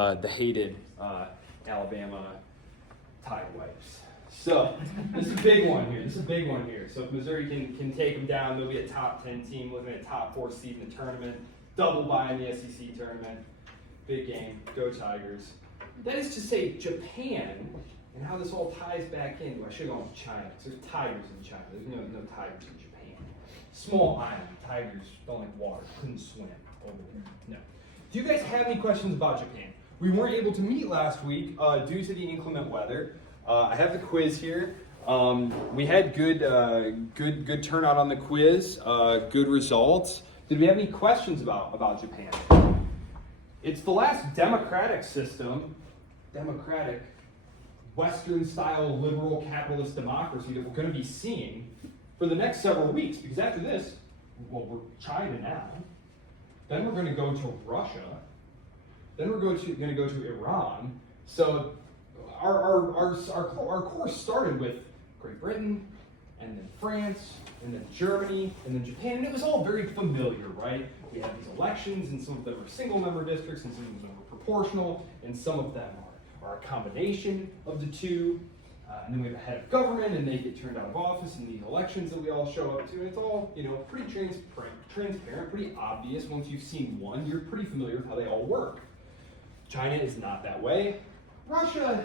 the hated Alabama Tide wipes. So this is a big one here. So if Missouri can take them down, they'll be a top 10 team, looking at top 4 seed in the tournament, double bye in the SEC tournament. Big game, go Tigers. That is to say, Japan, and how this all ties back into, I should have gone with China, because there's tigers in China. There's no tigers in Japan. Small island, tigers don't like water, couldn't swim over there. No. Do you guys have any questions about Japan? We weren't able to meet last week due to the inclement weather. I have the quiz here. We had good turnout on the quiz, good results. Did we have any questions about Japan? It's the last democratic system, democratic, Western-style liberal capitalist democracy that we're going to be seeing for the next several weeks. Because after this, well, we're China now. Then we're going to go to Russia. Then we're going to go to Iran. So our course started with Great Britain, and then France, and then Germany, and then Japan, and it was all very familiar, right? We had these elections, and some of them are single-member districts, and some of them are proportional, and some of them are a combination of the two. And then we have a head of government, and they get turned out of office in these elections that we all show up to. And it's all, pretty transparent, pretty obvious. Once you've seen one, you're pretty familiar with how they all work. China is not that way. Russia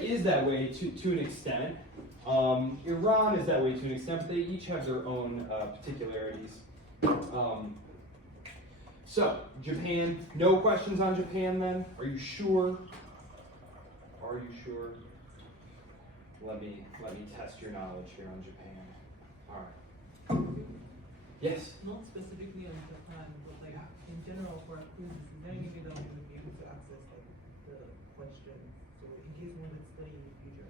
is that way to an extent. Iran is that way to an extent, but they each have their own particularities. So, Japan, no questions on Japan then? Are you sure? Are you sure? Let me test your knowledge here on Japan. All right. Yes? Not specifically on Japan, but like in general for a quiz, is there any way that we would be able to access like the questions, so in case we want to study in the future?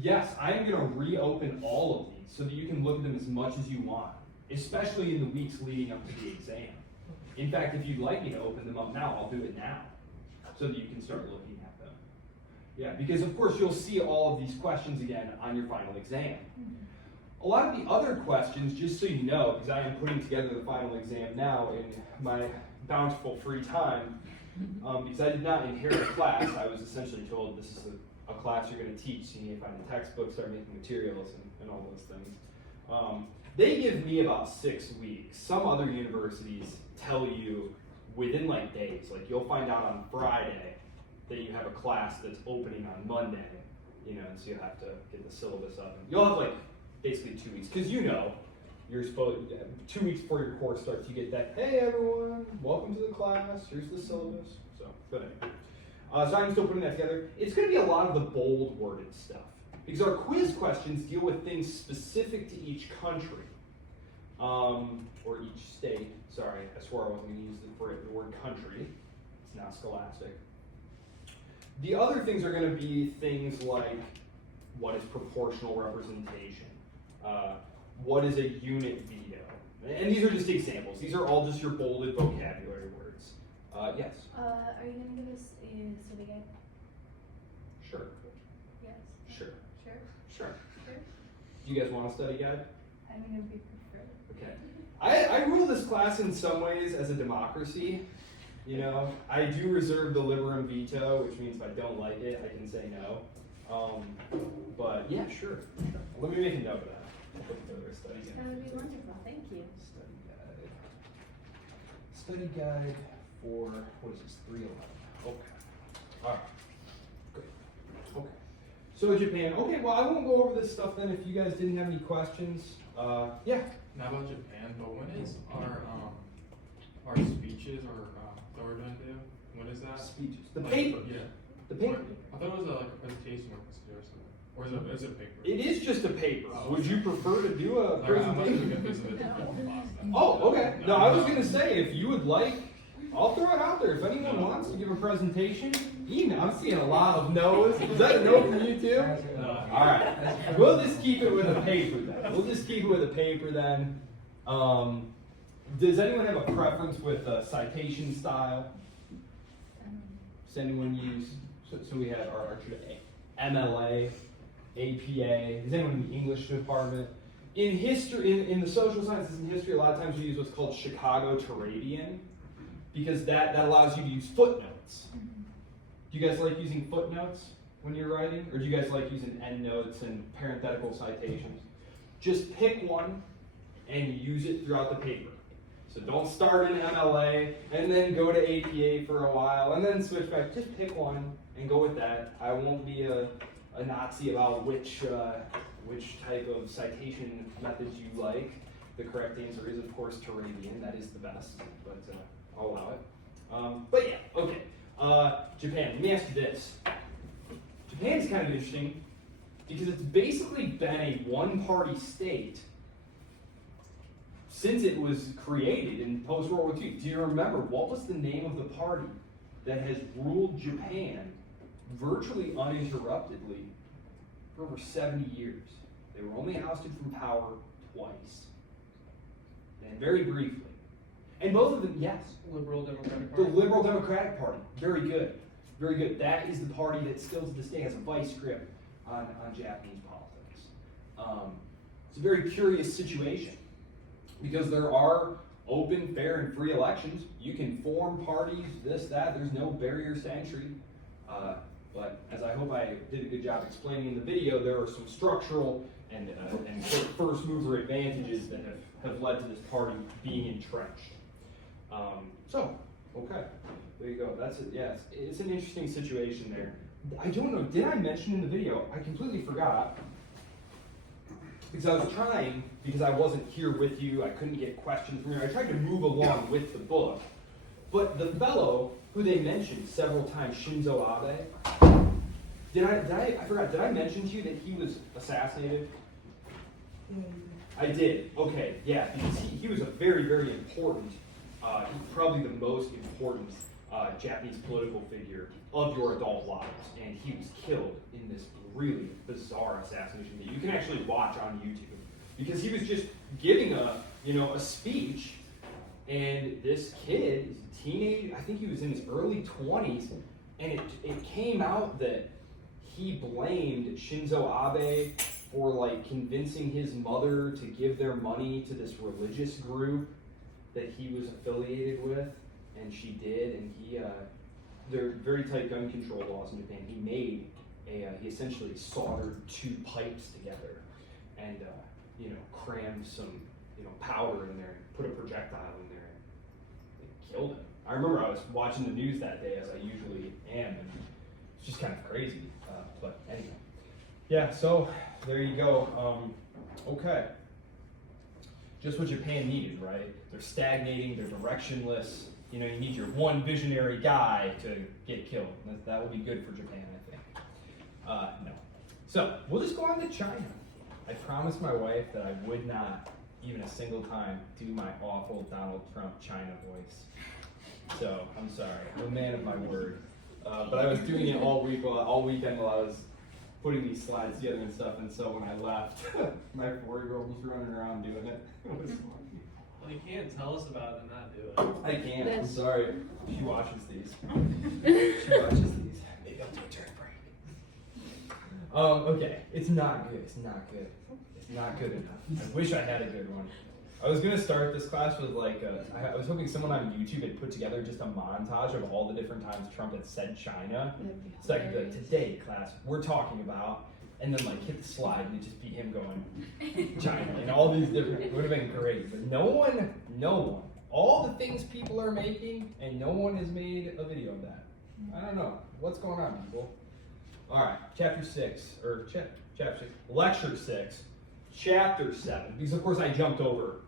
Yes, I'm going to reopen all of these so that you can look at them as much as you want, especially in the weeks leading up to the exam. In fact, if you'd like me to open them up now, I'll do it now so that you can start looking at them. Yeah, because of course you'll see all of these questions again on your final exam. A lot of the other questions, just so you know, because I am putting together the final exam now in my bountiful free time, because I did not inherit a class, I was essentially told this is a class you're going to teach, so you need to find the textbooks, start making materials, and all those things. They give me about 6 weeks. Some other universities tell you within like days, like you'll find out on Friday that you have a class that's opening on Monday, and so you'll have to get the syllabus up. And you'll have like basically 2 weeks, because you're supposed 2 weeks before your course starts, you get that, hey everyone, welcome to the class, here's the syllabus. So, but anyway. So I'm still putting that together. It's going to be a lot of the bold worded stuff, because our quiz questions deal with things specific to each country, or each state. Sorry, I swore I wasn't going to use the word country. It's not scholastic. The other things are going to be things like, what is proportional representation? What is a unit veto? And these are just examples. These are all just your bolded vocabulary words. Yes? Are you going to give us a study guide? Sure. Yes. Sure. Sure? Sure. Sure? Do you guys want a study guide? I mean, it would be preferred. Okay. I rule this class in some ways as a democracy. I do reserve the liberum veto, which means if I don't like it, I can say no. But yeah, sure. Let me make a note of that. I'll put together a study guide. That would be wonderful. Thank you. Study guide for, what is this, 311. Okay. All right. Good. Okay. So Japan. Okay, well, I won't go over this stuff then if you guys didn't have any questions. Yeah. Not about Japan, but when is our speeches or that we're going to do? When is that? Speeches. The Like, paper. Yeah. The paper. I thought it was like a presentation or something. Or is it a paper? It is just a paper. Oh, Would you prefer to do a Like, I'm not presentation? gonna get this in the class then. Oh, okay. No, I was going to say, if you would like, I'll throw it out there. If anyone wants to give a presentation, email. I'm seeing a lot of no's. Is that a no from you too? All right. We'll just keep it with a paper then. Does anyone have a preference with citation style? Does anyone use, so we have our MLA, APA. Is anyone in the English department? In history, in the social sciences and history, a lot of times we use what's called Chicago Turabian, because that allows you to use footnotes. footnotes. Do you guys like using footnotes when you're writing? Or do you guys like using endnotes and parenthetical citations? Just pick one and use it throughout the paper. So don't start in MLA and then go to APA for a while and then switch back. Just pick one and go with that. I won't be a Nazi about which type of citation methods you like. The correct answer is, of course, Turabian. That is the best, but I'll allow it. But yeah, okay. Japan, let me ask you this. Japan's kind of interesting because it's basically been a one-party state since it was created in post-World War II. Do you remember what was the name of the party that has ruled Japan virtually uninterruptedly for over 70 years? They were only ousted from power twice, and very briefly. And both of them, yes. Liberal Democratic The Party. Liberal Democratic Party. Very good. Very good. That is the party that still to this day has a vice grip on Japanese politics. It's a very curious situation because there are open, fair, and free elections. You can form parties, this, that. There's no barriers to entry. But as I hope I did a good job explaining in the video, there are some structural and sort of first mover advantages that have led to this party being entrenched. Okay, there you go. That's it. Yeah, it's an interesting situation there. I don't know. Did I mention in the video? I completely forgot because I was trying, because I wasn't here with you. I couldn't get questions from you. I tried to move along with the book, but the fellow who they mentioned several times, Shinzo Abe. I forgot. Did I mention to you that he was assassinated? I did. Okay, yeah, because he was a very, very important, probably the most important Japanese political figure of your adult lives, and he was killed in this really bizarre assassination that you can actually watch on YouTube, because he was just giving a speech, and this kid is a teenager. I think he was in his early 20s, and it came out that he blamed Shinzo Abe for like convincing his mother to give their money to this religious group that he was affiliated with, and she did, and there are very tight gun control laws in Japan. He essentially soldered two pipes together and crammed some powder in there and put a projectile in there and it killed him. I remember I was watching the news that day, as I usually am, and it's just kind of crazy. But anyway, yeah, so there you go. Okay. Just what Japan needed, right? They're stagnating, they're directionless. You need your one visionary guy to get killed. That will be good for Japan, I think. No. So, we'll just go on to China. I promised my wife that I would not, even a single time, do my awful Donald Trump China voice. So, I'm sorry. I'm a man of my word. But I was doing it all weekend while I was putting these slides together and stuff, and so when I left, my 4-year-old was running around doing it. It was fun. Well, you can't tell us about it and not do it. I can't. I'm Yes. sorry. She watches these. She watches these. Maybe I'll do a turn break. Okay. It's not good. It's not good. It's not good enough. I wish I had a good one. I was gonna start this class with I was hoping someone on YouTube had put together just a montage of all the different times Trump had said China. So I could be like, today class, we're talking about, and then hit the slide and it'd just be him going China and all these different. It would have been great, but no one. All the things people are making, and no one has made a video of that. I don't know what's going on, people. All right, chapter 6 or chapter 6, lecture 6, chapter 7. Because of course I jumped over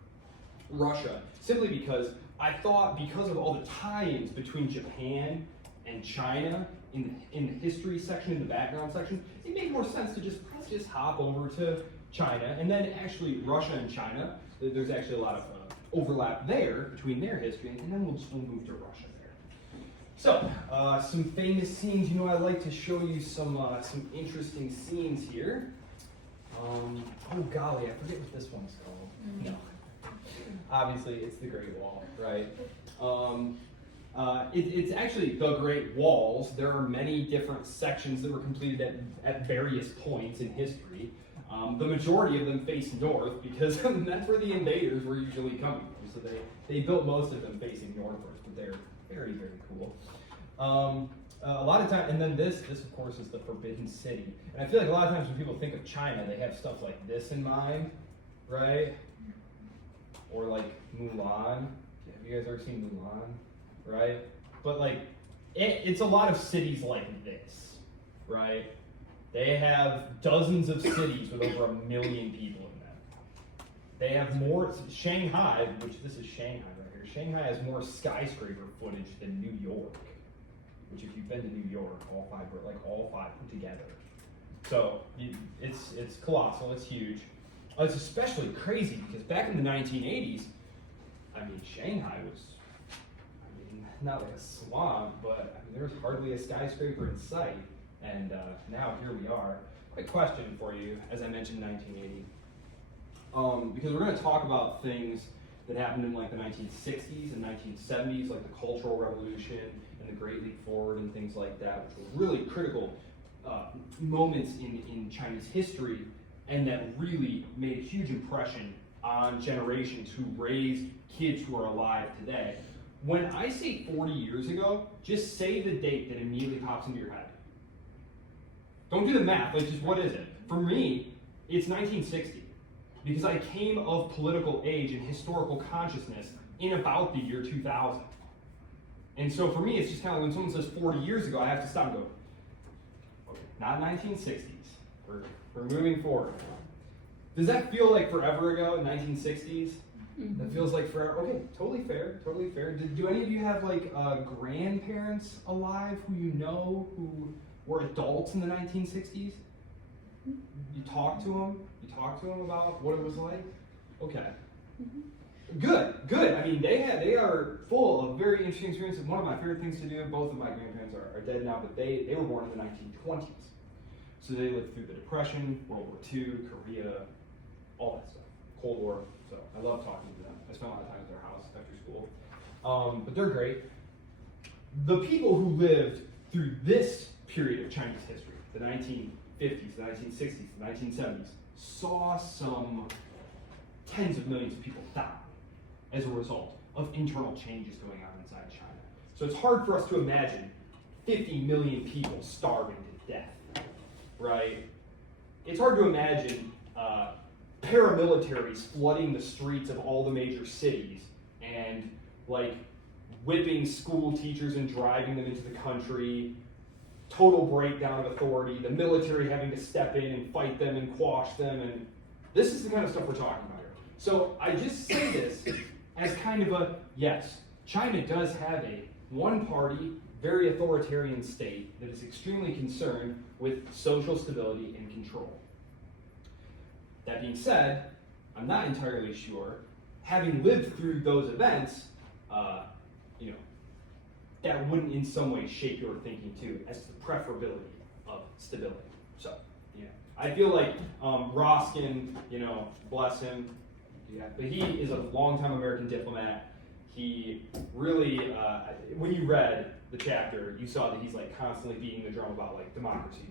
Russia simply because I thought, because of all the tie-ins between Japan and China in the history section, in the background section, it made more sense to just hop over to China, and then actually Russia and China. There's actually a lot of overlap there between their history, and then we'll move to Russia there. So some famous scenes. I like to show you some interesting scenes here. Oh golly, I forget what this one's called. No. Obviously, it's the Great Wall, right? It's actually the Great Walls. There are many different sections that were completed at various points in history. The majority of them face north because that's where the invaders were usually coming from. So they built most of them facing north first, but they're very, very cool. A lot of times, and then this of course is the Forbidden City. And I feel like a lot of times when people think of China, they have stuff like this in mind, right? Or like Mulan. Have you guys ever seen Mulan? Right? But like, it's a lot of cities like this, right? They have dozens of cities with over 1 million people in them. They have more, Shanghai, which this is Shanghai right here. Shanghai has more skyscraper footage than New York. Which, if you've been to New York, all five put together. So it's colossal. It's huge. It's especially crazy because back in the 1980s, I mean, Shanghai was, not like a swamp, but there was hardly a skyscraper in sight. And now here we are. Quick question for you, as I mentioned, 1980. Because we're going to talk about things that happened in like the 1960s and 1970s, like the Cultural Revolution and the Great Leap Forward and things like that, which were really critical moments in Chinese history, and that really made a huge impression on generations who raised kids who are alive today. When I say 40 years ago, just say the date that immediately pops into your head. Don't do the math, like just what is it? For me, it's 1960. Because I came of political age and historical consciousness in about the year 2000. And so for me, it's just kind of like when someone says 40 years ago, I have to stop and go, okay, not 1960s. We're moving forward. Does that feel like forever ago, 1960s? That feels like forever. Okay, totally fair, totally fair. Do any of you have like grandparents alive who you know who were adults in the 1960s? You talk to them? You talk to them about what it was like? Okay. Good. I mean, they are full of very interesting experiences. One of my favorite things to do, both of my grandparents are dead now, but they were born in the 1920s. So they lived through the Depression, World War II, Korea, all that stuff. Cold War. So I love talking to them. I spent a lot of time at their house after school. But they're great. The people who lived through this period of Chinese history, the 1950s, the 1960s, the 1970s, saw some tens of millions of people die as a result of internal changes going on inside China. So it's hard for us to imagine 50 million people starving to death, right? It's hard to imagine paramilitaries flooding the streets of all the major cities and like whipping school teachers and driving them into the country, total breakdown of authority, the military having to step in and fight them and quash them, and this is the kind of stuff we're talking about here. So I just say this as kind of a, yes, China does have a one-party, very authoritarian state that is extremely concerned with social stability and control. That being said, I'm not entirely sure, having lived through those events, that wouldn't in some way shape your thinking too, as to the preferability of stability. So, I feel like Roskin, bless him, but he is a longtime American diplomat. He really, when you read the chapter, you saw that he's like constantly beating the drum about like democracy.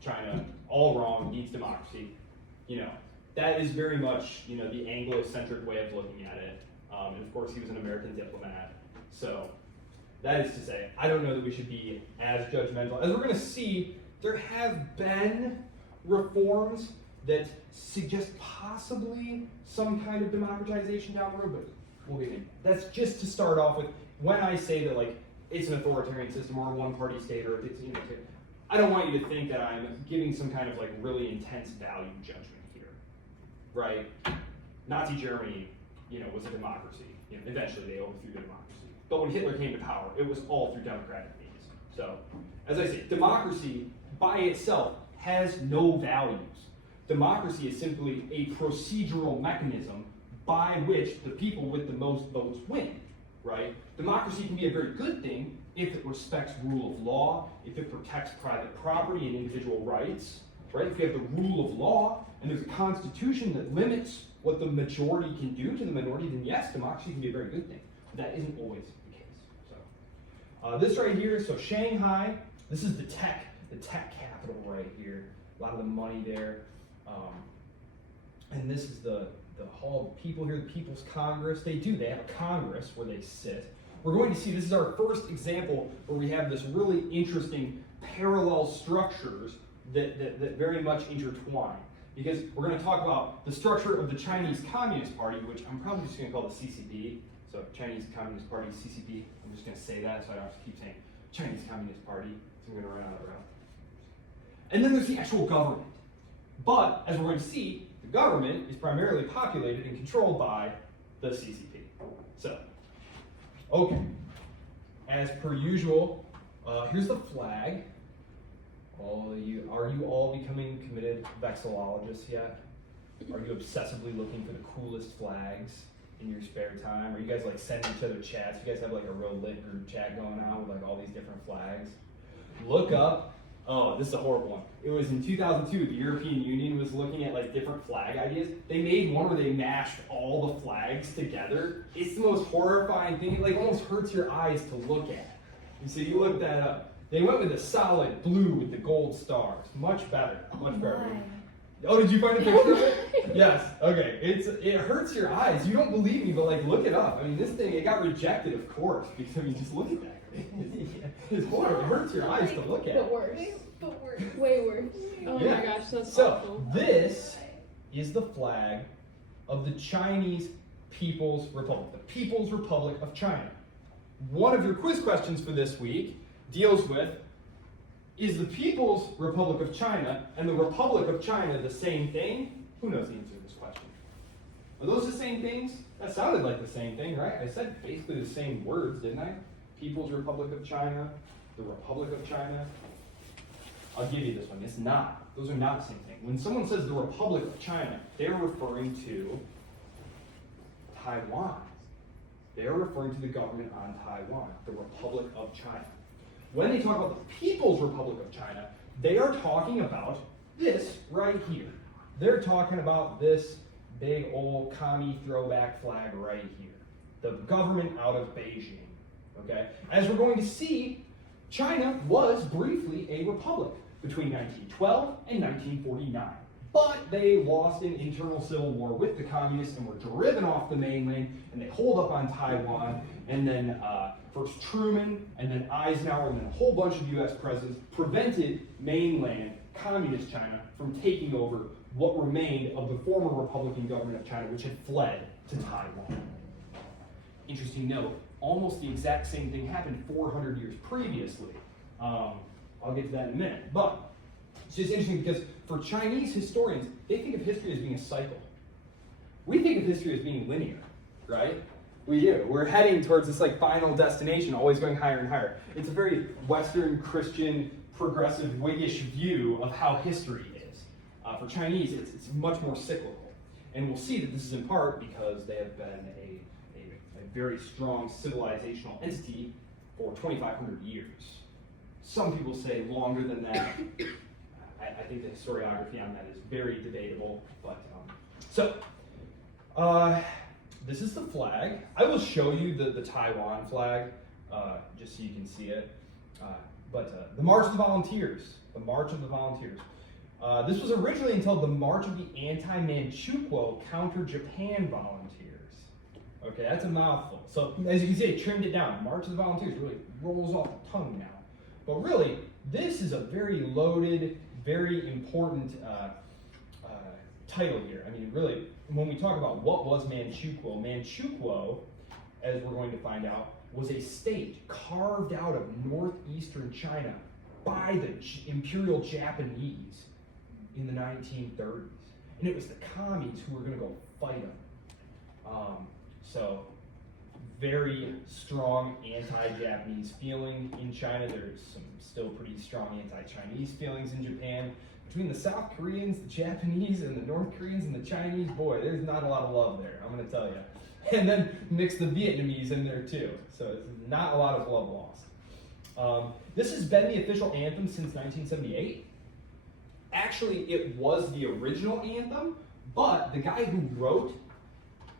China, all wrong, needs democracy. That is very much, the Anglo-centric way of looking at it. And of course, he was an American diplomat. So that is to say, I don't know that we should be as judgmental. As we're going to see, there have been reforms that suggest possibly some kind of democratization down the road, but we'll get into that. That's just to start off with. When I say that like it's an authoritarian system or a one-party state, or if it's I don't want you to think that I'm giving some kind of like really intense value judgment here, right? Nazi Germany, was a democracy. Eventually they overthrew the democracy. But when Hitler came to power, it was all through democratic means. So, as I say, democracy by itself has no values. Democracy is simply a procedural mechanism by which the people with the most votes win, right? Democracy can be a very good thing if it respects rule of law, if it protects private property and individual rights, right? If you have the rule of law and there's a constitution that limits what the majority can do to the minority, then yes, democracy can be a very good thing. But that isn't always the case. So this right here, so Shanghai, this is the tech capital right here. A lot of the money there. And this is the hall of people here, the People's Congress. They have a Congress where they sit. we're going to see this is our first example where we have this really interesting parallel structures that very much intertwine. Because we're going to talk about the structure of the Chinese Communist Party, which I'm probably just going to call the CCP. So Chinese Communist Party, CCP. I'm just going to say that so I don't have to keep saying Chinese Communist Party. So I'm going to run out of route. And then there's the actual government. But as we're going to see, the government is primarily populated and controlled by the CCP. So, okay. As per usual, here's the flag. Are you all becoming committed vexillologists yet? Are you obsessively looking for the coolest flags in your spare time? Are you guys like sending each other chats? You guys have like a real lit group chat going on with like all these different flags? Look up. Oh, this is a horrible one. It was in 2002, the European Union was looking at like different flag ideas. They made one where they mashed all the flags together. It's the most horrifying thing. It like almost hurts your eyes to look at. And so you look that up. They went with a solid blue with the gold stars. Much better. Much better. Oh, did you find a picture of it? Yes. Okay. It hurts your eyes. You don't believe me, but like look it up. I mean, this thing, it got rejected, of course, because I mean, just look at that. It's horrible. It hurts your eyes to look at. But worse. Way worse. Oh Yeah. my gosh, that's So awful. this is the flag of the Chinese People's Republic, the People's Republic of China. One of your quiz questions for this week deals with, is the People's Republic of China and the Republic of China the same thing? Who knows the answer to this question? Are those the same things? That sounded like the same thing, right? I said basically the same words, didn't I? People's Republic of China, the Republic of China. I'll give you this one. It's not. Those are not the same thing. When someone says the Republic of China, they're referring to Taiwan. They're referring to the government on Taiwan, the Republic of China. When they talk about the People's Republic of China, they are talking about this right here. They're talking about this big old commie throwback flag right here. The government out of Beijing. Okay? As we're going to see, China was briefly a republic between 1912 and 1949. But they lost an internal civil war with the communists and were driven off the mainland, and they holed up on Taiwan, and then first Truman, and then Eisenhower, and then a whole bunch of US presidents prevented mainland communist China from taking over what remained of the former Republican government of China, which had fled to Taiwan. Interesting note, almost the exact same thing happened 400 years previously. I'll get to that in a minute. But it's just interesting because for Chinese historians, they think of history as being a cycle. We think of history as being linear, right? We do. We're heading towards this like final destination, always going higher and higher. It's a very Western Christian, progressive, Whiggish view of how history is. For Chinese, it's much more cyclical. And we'll see that this is in part because they have been a very strong civilizational entity for 2,500 years. Some people say longer than that. I think the historiography on that is very debatable. But this is the flag. I will show you the Taiwan flag, just so you can see it. The March of the Volunteers. The March of the Volunteers. This was originally entitled the March of the Anti-Manchukuo Counter-Japan Volunteers. Okay, that's a mouthful. So as you can see, I trimmed it down. March of the Volunteers really rolls off the tongue now. But really, this is a very loaded, very important title here. I mean, really, when we talk about what was Manchukuo, Manchukuo, as we're going to find out, was a state carved out of northeastern China by the Imperial Japanese in the 1930s. And it was the commies who were going to go fight them. So, very strong anti-Japanese feeling in China. There's some still pretty strong anti-Chinese feelings in Japan. Between the South Koreans, the Japanese, and the North Koreans and the Chinese, boy, there's not a lot of love there, I'm going to tell you. And then mix the Vietnamese in there too. So it's not a lot of love lost. This has been the official anthem since 1978. Actually, it was the original anthem, but the guy who wrote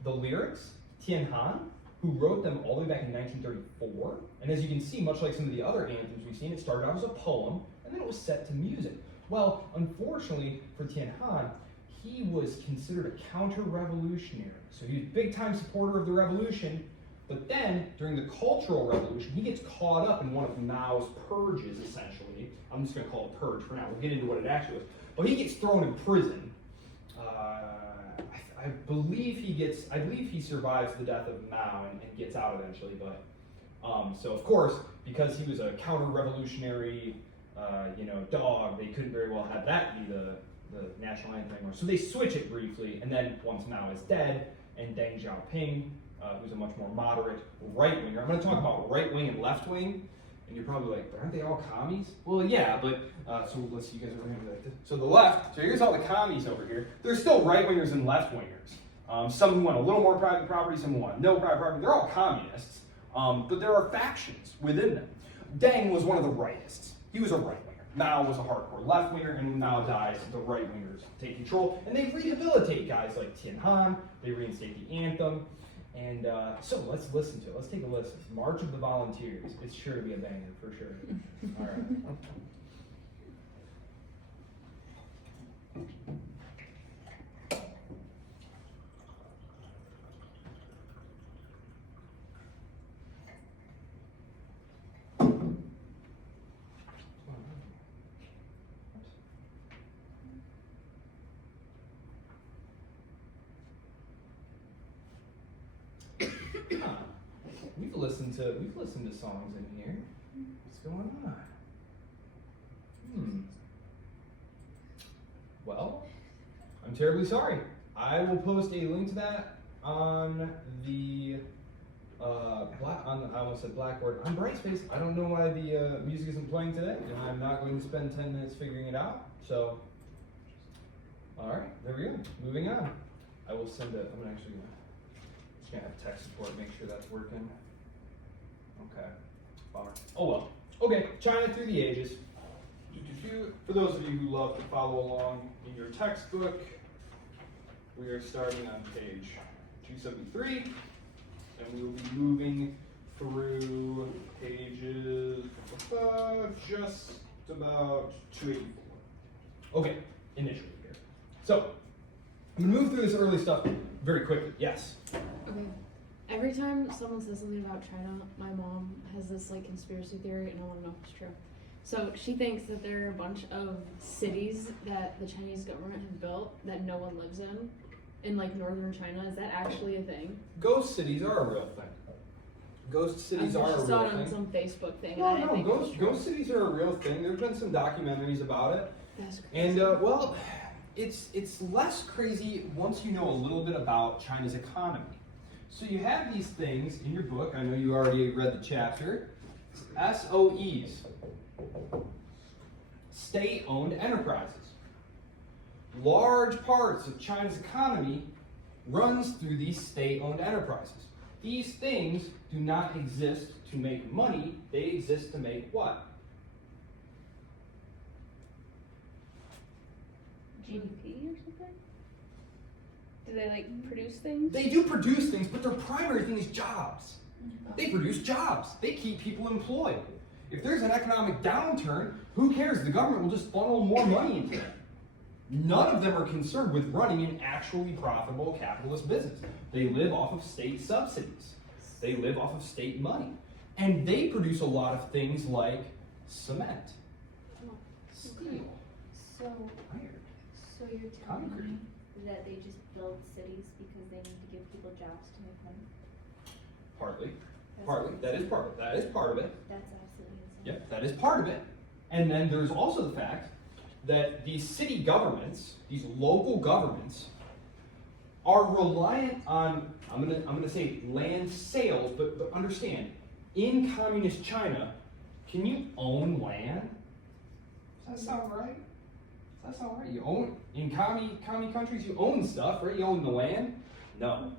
the lyrics, Tian Han, who wrote them all the way back in 1934. And as you can see, much like some of the other anthems we've seen, it started out as a poem, and then it was set to music. Well, unfortunately for Tian Han, he was considered a counter-revolutionary. So he was a big-time supporter of the revolution, But then, during the Cultural Revolution, he gets caught up in one of Mao's purges, essentially. I'm just going to call it purge for now. We'll get into what it actually was. But he gets thrown in prison. I believe he survives the death of Mao and gets out eventually. But so of course, because he was a counter-revolutionary, dog, they couldn't very well have that be the national anthem anymore. So they switch it briefly, and then once Mao is dead, and Deng Xiaoping, who's a much more moderate right-winger. I'm going to talk about right-wing and left-wing, and you're probably like, aren't they all commies? Well, yeah, but, so let's see, you guys are going to be like this. So the left, so here's all the commies over here. There's still right-wingers and left-wingers. Some who want a little more private property, some who want no private property. They're all communists, but there are factions within them. Deng was one of the rightists. He was a right-winger. Mao was a hardcore left-winger, and when Mao dies, the right-wingers take control, and they rehabilitate guys like Tian Han, they reinstate the anthem, and so let's listen to it. Let's take a listen. March of the Volunteers. It's sure to be a banger, for sure. All right. We've listened to songs in here. What's going on? Well, I'm terribly sorry. I will post a link to that on the I almost said Blackboard. On Brightspace. I don't know why the music isn't playing today, and I'm not going to spend 10 minutes figuring it out. So, all right, there we go. Moving on. I will send it. I'm actually just gonna have tech support. Make sure that's working. Okay. Bummer. Oh well. Okay. China through the ages. For those of you who love to follow along in your textbook, we are starting on page 273, and we will be moving through pages just about 284. Okay, initially here. So, I'm going to move through this early stuff very quickly. Yes? Okay. Every time someone says something about China, my mom has this like conspiracy theory, and I want to know if it's true. So she thinks that there are a bunch of cities that the Chinese government has built that no one lives in like northern China. Is that actually a thing? Ghost cities are a real thing. Ghost cities are a real thing. I saw it on some Facebook thing. No, ghost cities are a real thing. There have been some documentaries about it. That's crazy. And well, it's less crazy once you know a little bit about China's economy. So you have these things in your book. I know you already read the chapter. SOEs. State-owned enterprises. Large parts of China's economy runs through these state-owned enterprises. These things do not exist to make money, they exist to make what? GDP or something? Do they like produce things? They do produce things, but their primary thing is jobs. They produce jobs. They keep people employed. If there's an economic downturn, who cares? The government will just funnel more money into it. None of them are concerned with running an actually profitable capitalist business. They live off of state subsidies. They live off of state money. And they produce a lot of things like cement, steel, So, iron. so you're telling Concrete. me that they just build cities because they need to give people jobs to make money? Partly. That's Partly. That is part of it. That is part of it. That's absolutely insane. Yep, that is part of it. And then there's also the fact that these city governments, these local governments, are reliant on, I'm gonna say land sales, but understand, in communist China, can you own land? Does that sound right? Does that sound right? You own, in commie countries, you own stuff, right? You own the land? No.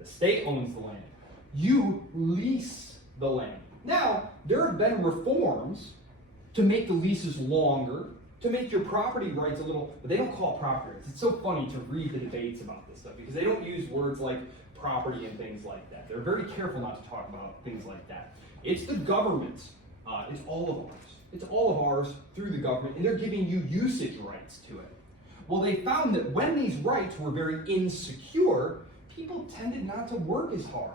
The state owns the land. You lease the land. Now, there have been reforms to make the leases longer, to make your property rights a little, but they don't call it property rights. It's so funny to read the debates about this stuff because they don't use words like property and things like that. They're very careful not to talk about things like that. It's the government. It's all of ours. It's all of ours through the government, and they're giving you usage rights to it. Well, they found that when these rights were very insecure, people tended not to work as hard.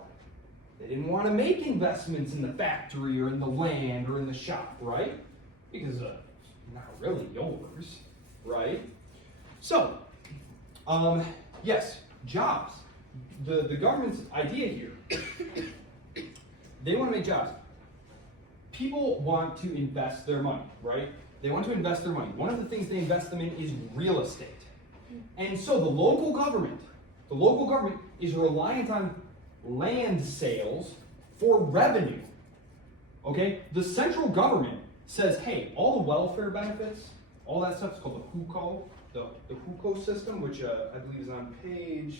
They didn't want to make investments in the factory or in the land or in the shop, right? Because not really yours, right? So, yes, jobs. The government's idea here, they want to make jobs. People want to invest their money, right? They want to invest their money. One of the things they invest them in is real estate. And so the local government is reliant on land sales for revenue. Okay? The central government says, hey, all the welfare benefits, all that stuff is called the hukou, the hukou system, which I believe is on page.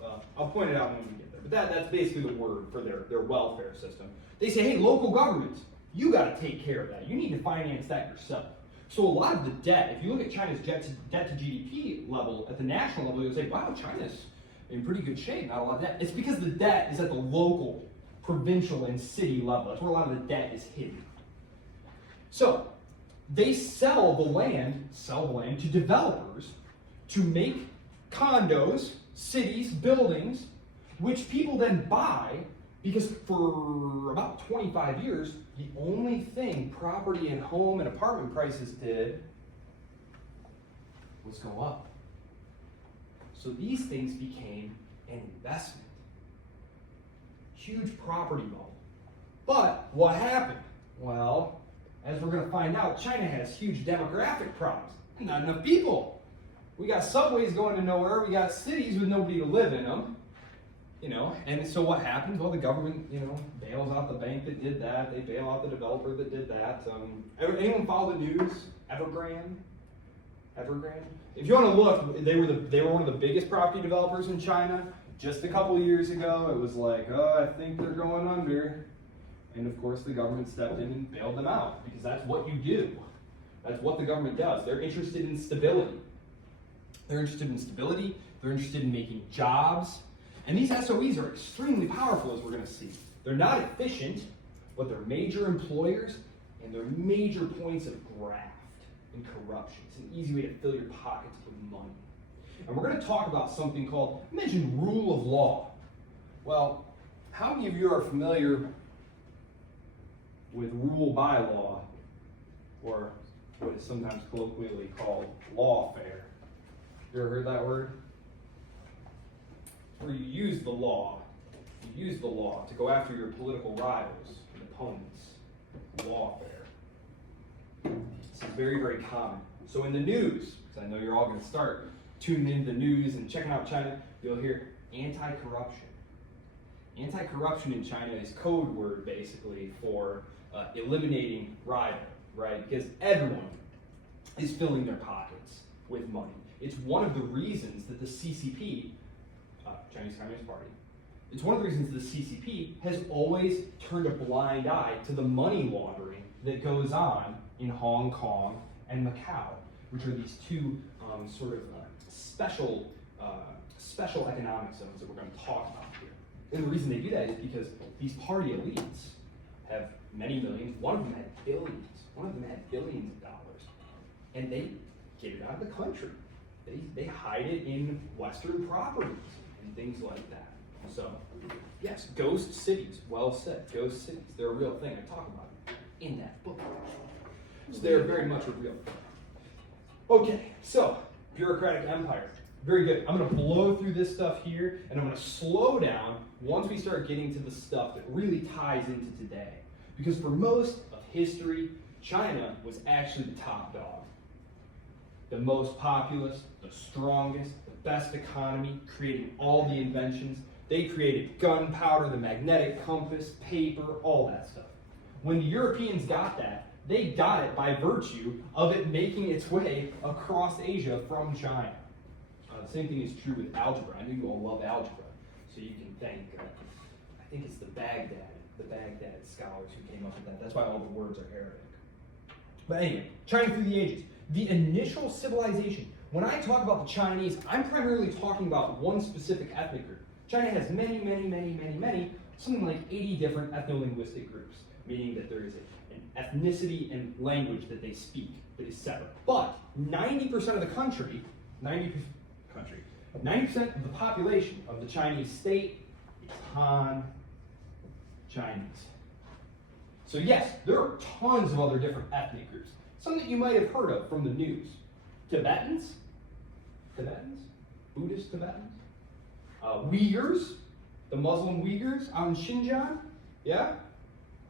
Well, I'll point it out when we get there. But that's basically the word for their welfare system. They say, hey, local governments, you got to take care of that. You need to finance that yourself. So a lot of the debt, if you look at China's debt to GDP level, at the national level, you'll say, wow, China's in pretty good shape, not a lot of debt. It's because the debt is at the local, provincial, and city level. That's where a lot of the debt is hidden. So they sell the land to developers to make condos, cities, buildings, which people then buy, because for about 25 years, the only thing property and home and apartment prices did was go up. So these things became an investment. Huge property bubble. But what happened? Well, as we're going to find out, China has huge demographic problems. Not enough people. We got subways going to nowhere. We got cities with nobody to live in them. And so what happens? Well, the government, bails out the bank that did that. They bail out the developer that did that. Anyone follow the news? Evergrande? If you want to look, they were one of the biggest property developers in China. Just a couple years ago, it was like, oh, I think they're going under. And of course, the government stepped in and bailed them out, because that's what you do. That's what the government does. They're interested in stability. They're interested in making jobs. And these SOEs are extremely powerful, as we're going to see. They're not efficient, but they're major employers, and they're major points of graft and corruption. It's an easy way to fill your pockets with money. And we're going to talk about something called, I mentioned rule of law. Well, how many of you are familiar with rule by law, or what is sometimes colloquially called lawfare? You ever heard that word? Where you use the law to go after your political rivals and opponents. Lawfare. This is very, very common. So in the news, because I know you're all going to start tuning into the news and checking out China, you'll hear anti-corruption. Anti-corruption in China is code word, basically, for eliminating rival, right? Because everyone is filling their pockets with money. It's one of the reasons that the CCP, Chinese Communist Party, it's one of the reasons the CCP has always turned a blind eye to the money laundering that goes on in Hong Kong and Macau, which are these two special economic zones that we're going to talk about here. And the reason they do that is because these party elites have many millions. One of them had billions. One of them had billions of dollars. And they get it out of the country. They hide it in Western properties and things like that. So, yes, ghost cities. Well said. Ghost cities. They're a real thing. I talk about it in that book. So they're very much a real thing. Okay, so bureaucratic empire. Very good. I'm going to blow through this stuff here, and I'm going to slow down once we start getting to the stuff that really ties into today. Because for most of history, China was actually the top dog. The most populous, the strongest, the best economy, creating all the inventions. They created gunpowder, the magnetic compass, paper, all that stuff. When the Europeans got that, they got it by virtue of it making its way across Asia from China. The same thing is true with algebra. I know you all love algebra, so you can thank, I think it's the Baghdad scholars who came up with that. That's why all the words are Arabic. But anyway, China through the ages. The initial civilization. When I talk about the Chinese, I'm primarily talking about one specific ethnic group. China has many, something like 80 different ethno-linguistic groups, meaning that there is an ethnicity and language that they speak that is separate. But 90% of the country, 90% country. 90% of the population of the Chinese state is Han Chinese. So yes, there are tons of other different ethnic groups. Some that you might have heard of from the news. Tibetans, Buddhist Tibetans, Uyghurs, the Muslim Uyghurs out in Xinjiang, yeah?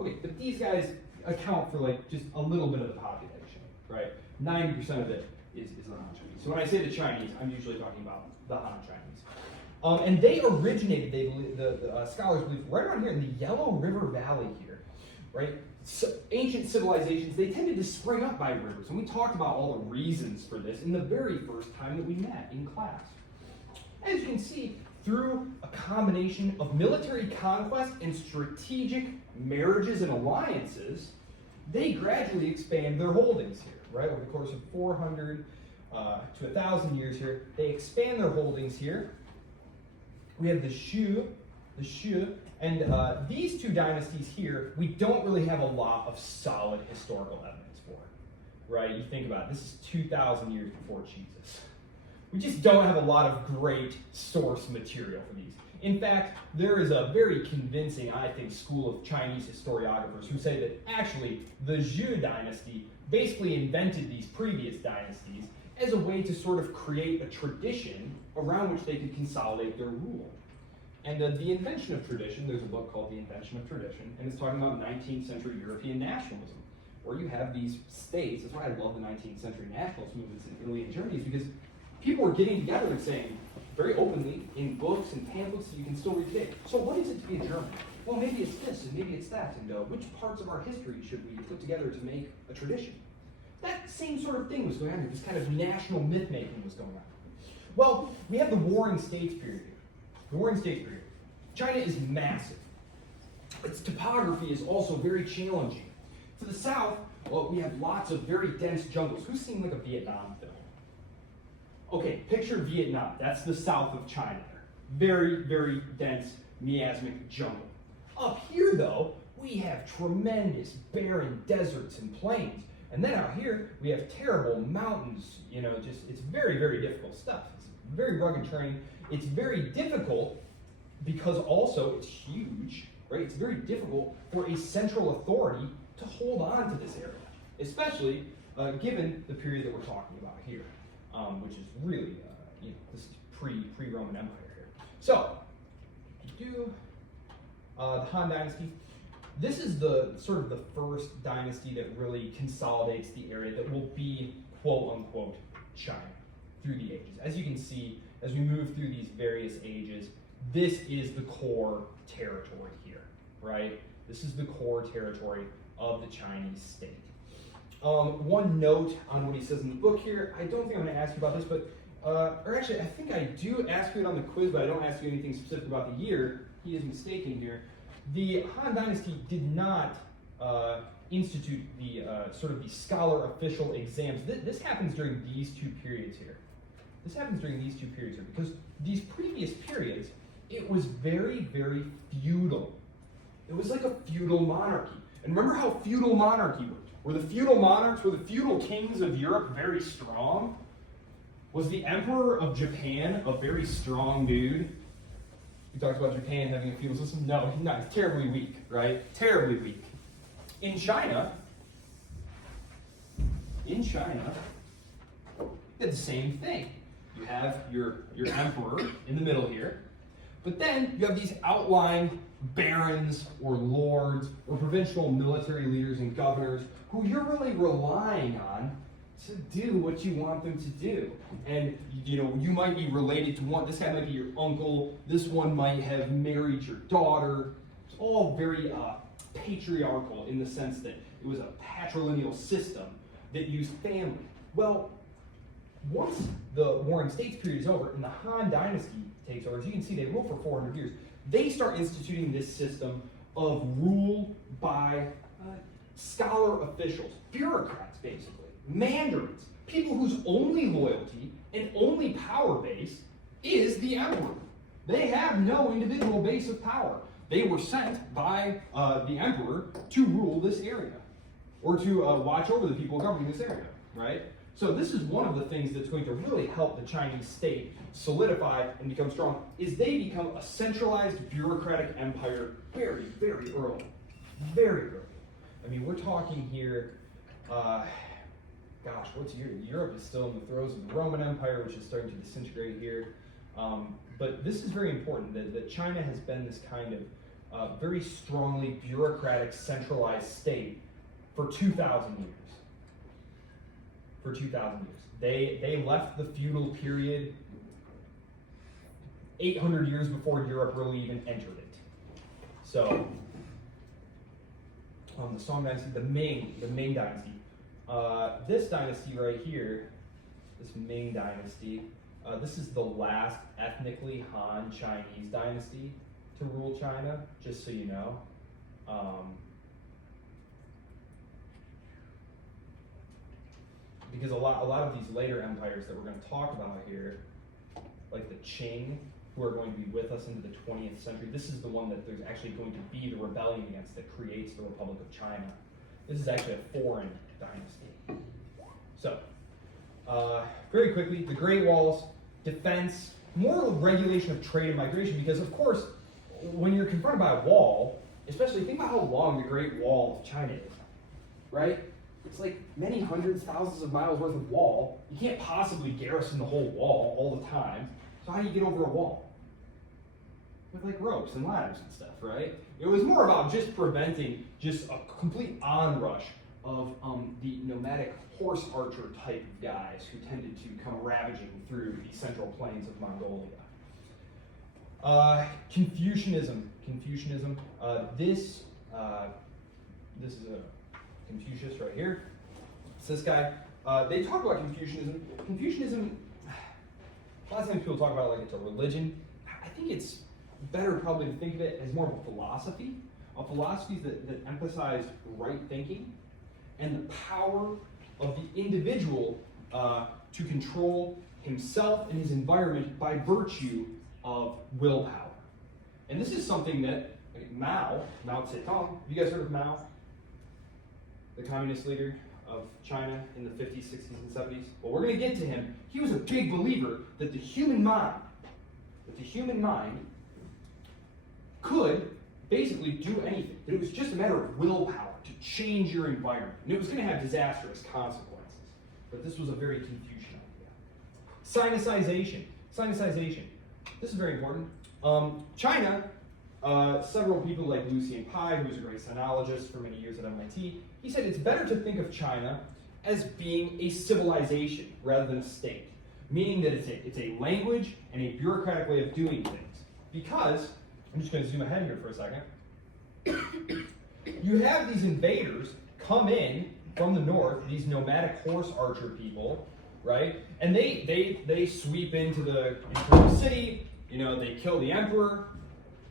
Okay, but these guys account for like just a little bit of the population, right? 90% of it is the Han Chinese. So when I say the Chinese, I'm usually talking about the Han Chinese. And they originated, they believe, the scholars believe, right around here in the Yellow River Valley here, right? So ancient civilizations, they tended to spring up by rivers, and we talked about all the reasons for this in the very first time that we met in class. As you can see, through a combination of military conquest and strategic marriages and alliances, they gradually expand their holdings here, right? Over the course of 400 to 1,000 years here, they expand their holdings here. We have the Shu, and these two dynasties here, we don't really have a lot of solid historical evidence for, right? You think about it, this is 2,000 years before Jesus. We just don't have a lot of great source material for these. In fact, there is a very convincing, I think, school of Chinese historiographers who say that actually the Zhou dynasty basically invented these previous dynasties as a way to sort of create a tradition around which they could consolidate their rule. And the invention of tradition, there's a book called The Invention of Tradition, and it's talking about 19th century European nationalism, where you have these states. That's why I love the 19th century nationalist movements in Italy and Germany, is because people were getting together and saying very openly in books and pamphlets that you can still read today, so what is it to be a German? Well, maybe it's this and maybe it's that, and which parts of our history should we put together to make a tradition? That same sort of thing was going on here. This kind of national myth-making was going on. Well, we have the Warring States period here. The Warring States period. China is massive. Its topography is also very challenging. To the south, well, we have lots of very dense jungles. Who's seen like a Vietnam film? Okay, picture Vietnam. That's the south of China there. Very, very dense, miasmic jungle. Up here, though, we have tremendous barren deserts and plains. And then out here, we have terrible mountains. You know, just, it's very, very difficult stuff. It's very rugged terrain. It's very difficult because also it's huge, right? It's very difficult for a central authority to hold on to this area, especially given the period that we're talking about here, which is really, this is pre-Roman Empire here. So, the Han Dynasty. This is the sort of the first dynasty that really consolidates the area that will be quote-unquote China through the ages. As you can see, as we move through these various ages, this is the core territory here, right? This is the core territory of the Chinese state. One note on what he says in the book here, I don't think I'm going to ask you about this, but, or actually, I think I do ask you it on the quiz, but I don't ask you anything specific about the year. He is mistaken here. The Han Dynasty did not institute the sort of the scholar official exams. This happens during these two periods here. This happens during these two periods here because these previous periods, it was very, very feudal. It was like a feudal monarchy. And remember how feudal monarchy worked? Were the feudal monarchs, were the feudal kings of Europe very strong? Was the emperor of Japan a very strong dude? He talks about Japan having a feudal system. No, he's terribly weak, right? Terribly weak. In China, you had the same thing. You have your emperor in the middle here, but then you have these outlying barons or lords or provincial military leaders and governors who you're really relying on to do what you want them to do. And you might be related to one, this guy might be your uncle, this one might have married your daughter. It's all very patriarchal in the sense that it was a patrilineal system that used family. Well, once the Warring States period is over and the Han Dynasty takes over, as you can see, they rule for 400 years, they start instituting this system of rule by scholar officials, bureaucrats basically. Mandarins, people whose only loyalty and only power base is the emperor. They have no individual base of power. They were sent by the emperor to rule this area, or to watch over the people governing this area, right? So this is one of the things that's going to really help the Chinese state solidify and become strong, is they become a centralized bureaucratic empire very, very early. Very early. I mean, we're talking here, gosh, what's Europe? Europe is still in the throes of the Roman Empire, which is starting to disintegrate here. But this is very important, that China has been this kind of very strongly bureaucratic, centralized state for 2,000 years. For 2,000 years. They left the feudal period 800 years before Europe really even entered it. So, the Song Dynasty, the Ming Dynasty. This dynasty right here, this Ming Dynasty, this is the last ethnically Han Chinese dynasty to rule China, just so you know. Because a lot of these later empires that we're going to talk about here, like the Qing, who are going to be with us into the 20th century, this is the one that there's actually going to be the rebellion against that creates the Republic of China. This is actually a foreign dynasty. So, very quickly, the Great Walls, defense, more regulation of trade and migration, because of course, when you're confronted by a wall, especially think about how long the Great Wall of China is, right? It's like many hundreds, thousands of miles worth of wall. You can't possibly garrison the whole wall all the time. So how do you get over a wall? With like ropes and ladders and stuff, right? It was more about just preventing just a complete onrush of the nomadic horse archer type of guys who tended to come ravaging through the central plains of Mongolia. Confucianism. This is a Confucius right here. It's this guy. They talk about Confucianism. Confucianism, a lot of times people talk about it like it's a religion. I think it's better probably to think of it as more of a philosophy. Philosophies that emphasize right thinking and the power of the individual to control himself and his environment by virtue of willpower. And this is something that Mao Zedong, have you guys heard of Mao? The communist leader of China in the 50s, 60s, and 70s. Well, we're going to get to him. He was a big believer that the human mind could basically do anything. That it was just a matter of willpower to change your environment. And it was going to have disastrous consequences. But this was a very Confucian idea. Sinicization. This is very important. China, several people like Lucien Pai, who was a great sinologist for many years at MIT, he said it's better to think of China as being a civilization rather than a state, meaning that it's a language and a bureaucratic way of doing things. Because, I'm just going to zoom ahead here for a second, you have these invaders come in from the north, these nomadic horse archer people, right? And they sweep into the city, they kill the emperor,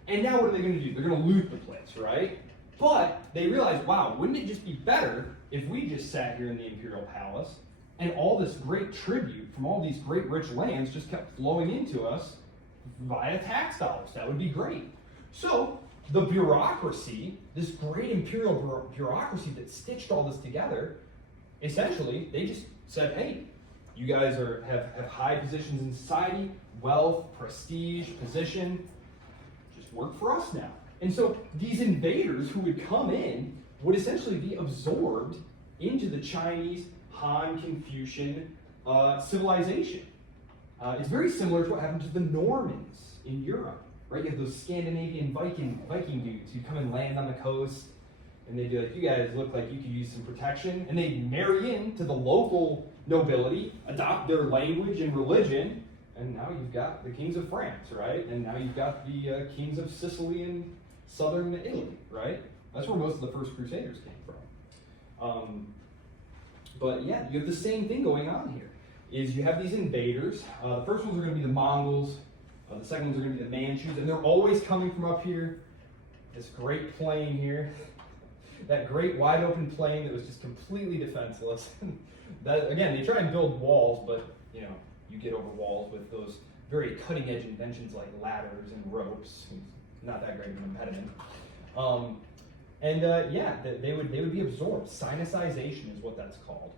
and now what are they going to do? They're going to loot the place, right? But they realize, wow, wouldn't it just be better if we just sat here in the imperial palace and all this great tribute from all these great rich lands just kept flowing into us via tax dollars? That would be great. So the bureaucracy, this great imperial bureaucracy that stitched all this together, essentially, they just said, hey, you guys have high positions in society, wealth, prestige, position, just work for us now. And so these invaders who would come in would essentially be absorbed into the Chinese Han Confucian civilization. It's very similar to what happened to the Normans in Europe, right? You have those Scandinavian Viking dudes who come and land on the coast, and they'd be like, you guys look like you could use some protection, and they'd marry into the local nobility, adopt their language and religion, and now you've got the kings of France, right? And now you've got the kings of Sicily and southern Italy, right? That's where most of the first Crusaders came from. But yeah, you have the same thing going on here. Is you have these invaders. The first ones are going to be the Mongols. The second ones are going to be the Manchus, and they're always coming from up here. This great plain here, that great wide open plain that was just completely defenseless. That again, they try and build walls, but you get over walls with those very cutting edge inventions like ladders and ropes. Not that great of an impediment. They would be absorbed. Sinicization is what that's called.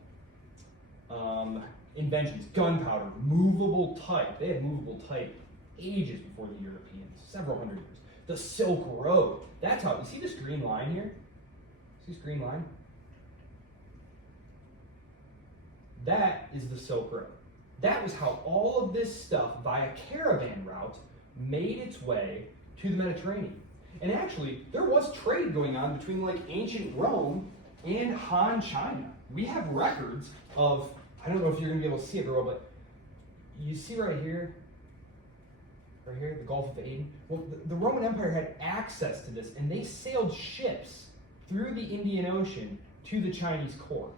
Inventions, gunpowder, movable type. They had movable type ages before the Europeans, several hundred years. The Silk Road. That's how, you see this green line here? See this green line? That is the Silk Road. That was how all of this stuff via caravan route made its way to the Mediterranean. And actually, there was trade going on between like ancient Rome and Han China. We have records of, I don't know if you're going to be able to see it very well, but you see right here, the Gulf of Aden. Well, the Roman Empire had access to this, and they sailed ships through the Indian Ocean to the Chinese court.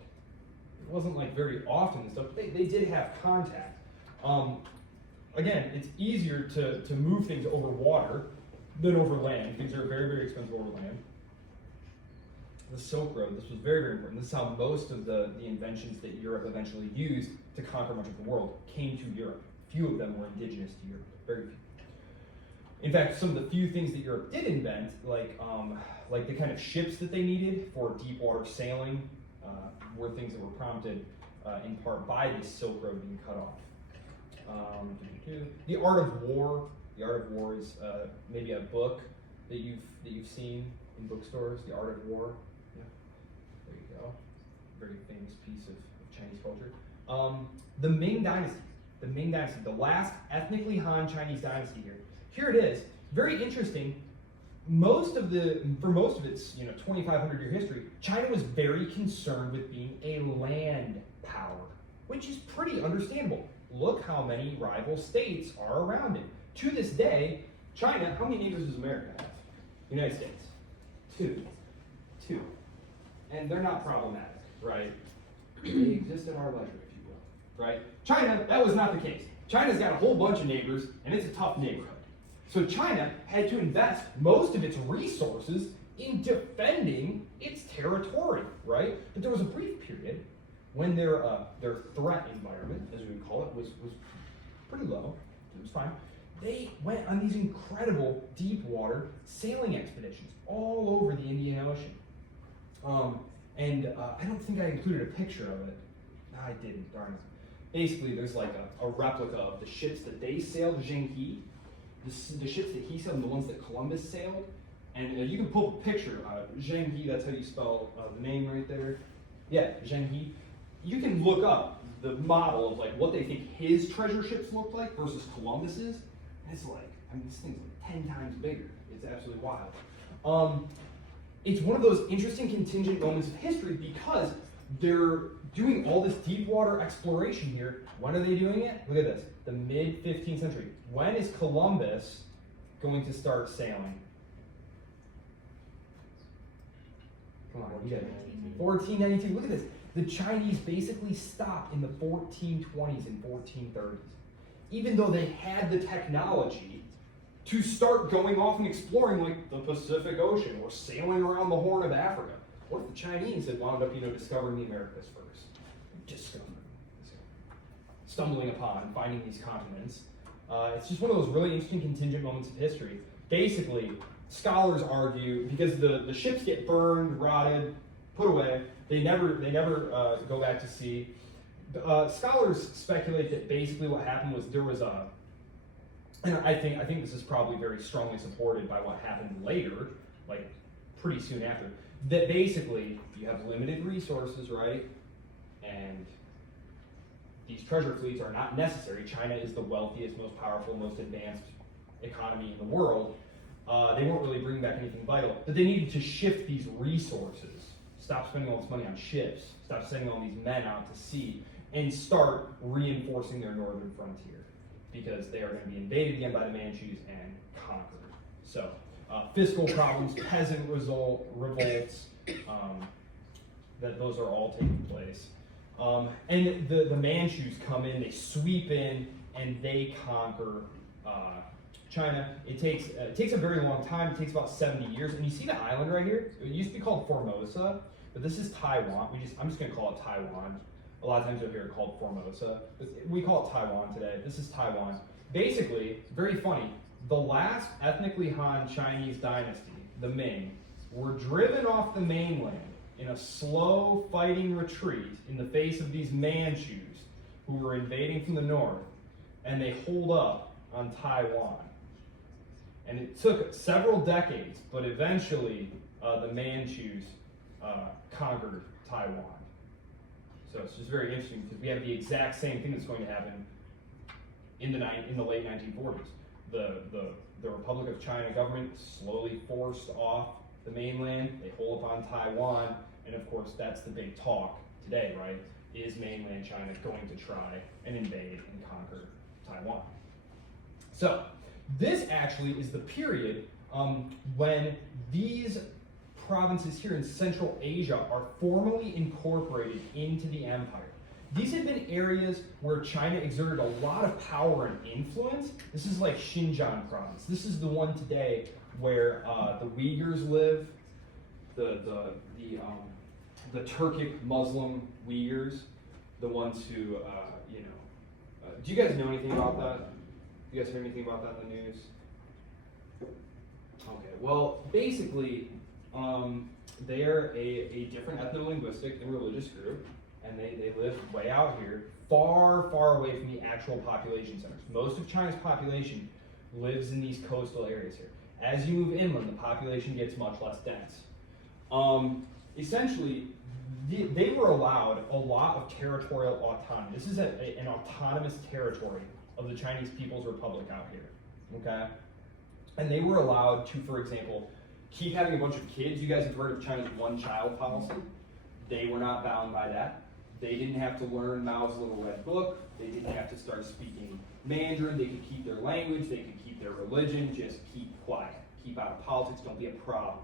It wasn't like very often and stuff, but they did have contact. Again, it's easier to move things over water than over land. Things are very, very expensive over land. The Silk Road, this was very, very important. This is how most of the inventions that Europe eventually used to conquer much of the world came to Europe. Few of them were indigenous to Europe, very few. In fact, some of the few things that Europe did invent, like the kind of ships that they needed for deep water sailing, were things that were prompted in part by this Silk Road being cut off. The Art of War. The Art of War is maybe a book that you've seen in bookstores. The Art of War. Yeah, there you go. Very famous piece of Chinese culture. The Ming Dynasty. The Ming Dynasty, the last ethnically Han Chinese dynasty here. Here it is. Very interesting. For most of its 2,500 year history, China was very concerned with being a land power, which is pretty understandable. Look how many rival states are around it. To this day, China, how many neighbors does America have? United States. Two. And they're not problematic, right? They exist at our leisure, if you will, right? China, that was not the case. China's got a whole bunch of neighbors, and it's a tough neighborhood. So China had to invest most of its resources in defending its territory, right? But there was a brief period when their threat environment, as we would call it, was pretty low. It was fine. They went on these incredible deep water sailing expeditions all over the Indian Ocean. I don't think I included a picture of it. No, I didn't, darn it. Basically, there's like a replica of the ships that they sailed, Zhenghe, the ships that he sailed and the ones that Columbus sailed. And you can pull up a picture. Zhenghe, that's how you spell the name right there. Yeah, Zhenghe. You can look up the model of like what they think his treasure ships looked like versus Columbus's. And it's like, this thing's like 10 times bigger. It's absolutely wild. It's one of those interesting contingent moments of history because they're doing all this deep water exploration here. When are they doing it? Look at this, the mid 15th century. When is Columbus going to start sailing? Come on, you get it. 1492. Look at this. The Chinese basically stopped in the 1420s and 1430s. Even though they had the technology to start going off and exploring like the Pacific Ocean or sailing around the Horn of Africa. What if the Chinese had wound up, discovering the Americas first? Stumbling upon, finding these continents. It's just one of those really interesting contingent moments of history. Basically, scholars argue, because the ships get burned, rotted, put away, they never go back to sea. Scholars speculate that basically what happened was there was and I think this is probably very strongly supported by what happened later, like pretty soon after, that basically you have limited resources, right? And these treasure fleets are not necessary. China is the wealthiest, most powerful, most advanced economy in the world. They weren't really bringing back anything vital, but they needed to shift these resources, stop spending all this money on ships, stop sending all these men out to sea, and start reinforcing their northern frontier, because they are going to be invaded again by the Manchus and conquered. So, fiscal problems, peasant revolts, those are all taking place. And the Manchus come in, they sweep in, and they conquer China. It takes a very long time. It takes about 70 years. And you see the island right here? It used to be called Formosa, but this is Taiwan. I'm just going to call it Taiwan. A lot of times you'll hear it called Formosa. We call it Taiwan today. This is Taiwan. Basically, very funny, the last ethnically Han Chinese dynasty, the Ming, were driven off the mainland in a slow fighting retreat in the face of these Manchus who were invading from the north, and they hold up on Taiwan. And it took several decades, but eventually the Manchus conquered Taiwan. So it's just very interesting because we have the exact same thing that's going to happen in the late 1940s. The Republic of China government slowly forced off the mainland. They hold up on Taiwan, and of course that's the big talk today, right? Is mainland China going to try and invade and conquer Taiwan? So this actually is the period when these provinces here in Central Asia are formally incorporated into the empire. These had been areas where China exerted a lot of power and influence. This is like Xinjiang province. This is the one today where the Uyghurs live, the Turkic Muslim Uyghurs, the ones who, do you guys know anything about that? You guys hear anything about that in the news? Okay, well, basically, they're a different ethno-linguistic and religious group, and they live way out here, far, far away from the actual population centers. Most of China's population lives in these coastal areas here. As you move inland, the population gets much less dense. Essentially, they were allowed a lot of territorial autonomy. This is an autonomous territory of the Chinese People's Republic out here, okay? And they were allowed to, for example, keep having a bunch of kids. You guys have heard of China's one-child policy. They were not bound by that. They didn't have to learn Mao's Little Red Book. They didn't have to start speaking Mandarin. They could keep their language. They could keep their religion. Just keep quiet. Keep out of politics. Don't be a problem.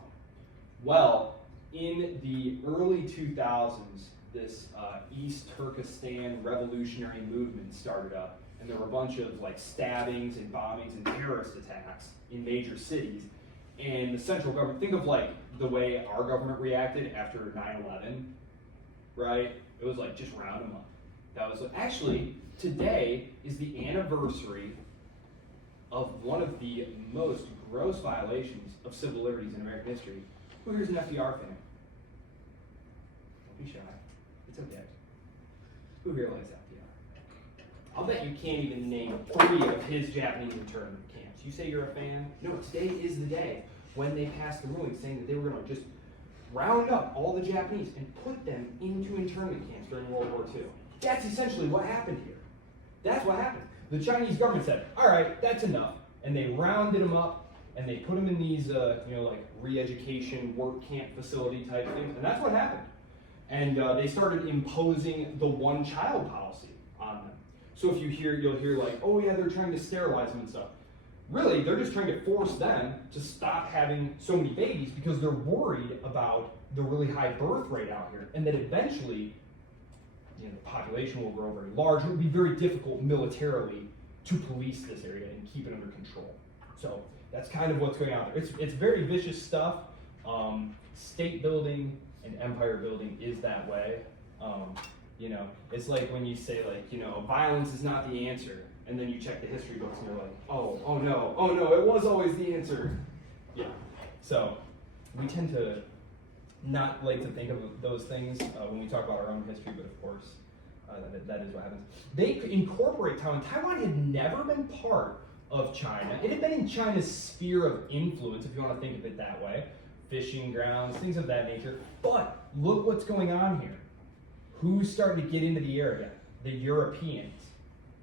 Well, in the early 2000s, this East Turkestan revolutionary movement started up, and there were a bunch of stabbings and bombings and terrorist attacks in major cities. And the central government, think of the way our government reacted after 9/11, right? It was just round them up. That was actually, today is the anniversary of one of the most gross violations of civil liberties in American history. Who here's an FDR fan? Don't be shy. It's okay. Who here likes FDR? I'll bet you can't even name 3 of his Japanese internment camps. You say you're a fan? No, today is the day when they passed the ruling saying that they were going to just round up all the Japanese and put them into internment camps during World War II. That's essentially what happened here. That's what happened. The Chinese government said, all right, that's enough. And they rounded them up and they put them in these, re-education work camp facility type things. And that's what happened. And they started imposing the one-child policy on them. So if you'll hear oh yeah, they're trying to sterilize them and stuff. Really, they're just trying to force them to stop having so many babies because they're worried about the really high birth rate out here, and that eventually, the population will grow very large. It will be very difficult militarily to police this area and keep it under control. So that's kind of what's going on there. It's very vicious stuff. State building and empire building is that way. It's like when you say violence is not the answer. And then you check the history books and you're like, oh no, it was always the answer. Yeah. So we tend to not like to think of those things when we talk about our own history, but of course, that is what happens. They incorporate Taiwan. Taiwan had never been part of China. It had been in China's sphere of influence, if you want to think of it that way. Fishing grounds, things of that nature. But look what's going on here. Who's starting to get into the area? The Europeans.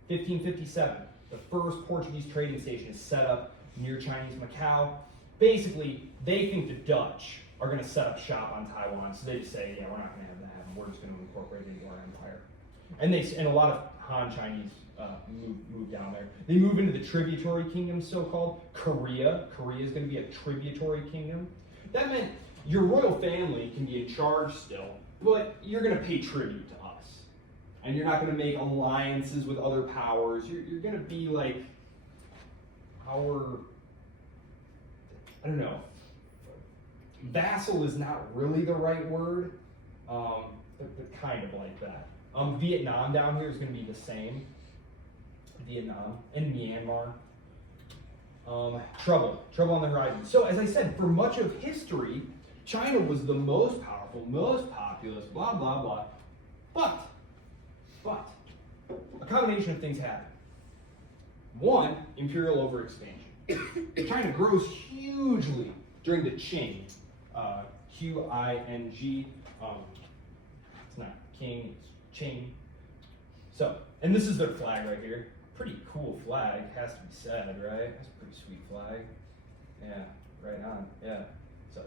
1557, the first Portuguese trading station is set up near Chinese Macau. Basically, they think the Dutch are going to set up shop on Taiwan, so they just say, yeah, we're not going to have that, we're just going to incorporate it into our empire. And a lot of Han Chinese move down there. They move into the tributary kingdom, so-called. Korea is going to be a tributary kingdom. That meant your royal family can be in charge still, but you're going to pay tribute to us. And you're not going to make alliances with other powers. You're going to be like our, I don't know, vassal is not really the right word, but kind of like that. Vietnam down here is going to be the same. Vietnam and Myanmar. Trouble on the horizon. So as I said, for much of history, China was the most powerful, most populous, blah, blah, blah. But, a combination of things happened. One, imperial overexpansion. China grows hugely during the Qing, Qing. It's not king, it's Qing. So, and this is their flag right here. Pretty cool flag, has to be said, right? That's a pretty sweet flag. Yeah, right on, yeah. So,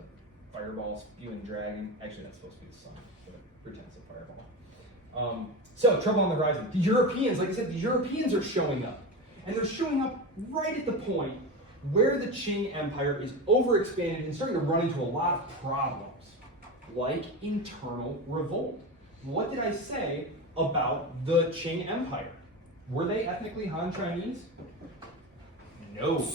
fireball spewing dragon. Actually, that's supposed to be the sun, but it pretends a fireball. So, trouble on the horizon. The Europeans, like I said, the Europeans are showing up. And they're showing up right at the point where the Qing Empire is overexpanded and starting to run into a lot of problems, like internal revolt. What did I say about the Qing Empire? Were they ethnically Han Chinese? No.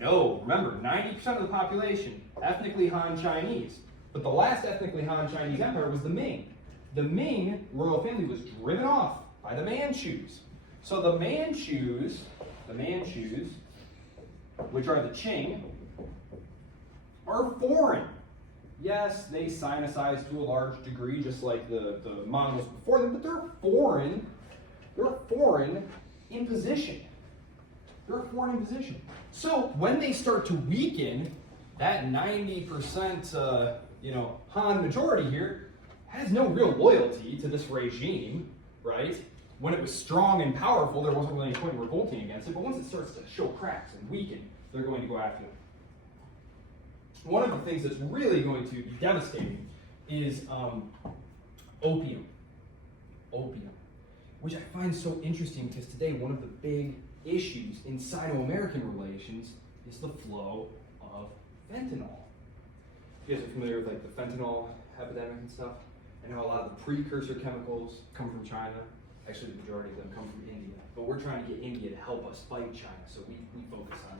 No. Remember, 90% of the population, ethnically Han Chinese. But the last ethnically Han Chinese empire was the Ming. The Ming royal family was driven off by the Manchus. So the Manchus, which are the Qing, are foreign. Yes, they Sinicized to a large degree, just like the Mongols before them, but they're foreign. They're foreign in position. They're foreign in position. So when they start to weaken, that 90% Han majority here has no real loyalty to this regime, right? When it was strong and powerful, there wasn't really any point in revolting against it, but once it starts to show cracks and weaken, they're going to go after it. One of the things that's really going to be devastating is opium. Opium. Which I find so interesting because today one of the big issues in Sino-American relations is the flow of fentanyl. You guys are familiar with like the fentanyl epidemic and stuff? And how a lot of the precursor chemicals come from China. Actually, the majority of them come from India. But we're trying to get India to help us fight China, so we focus on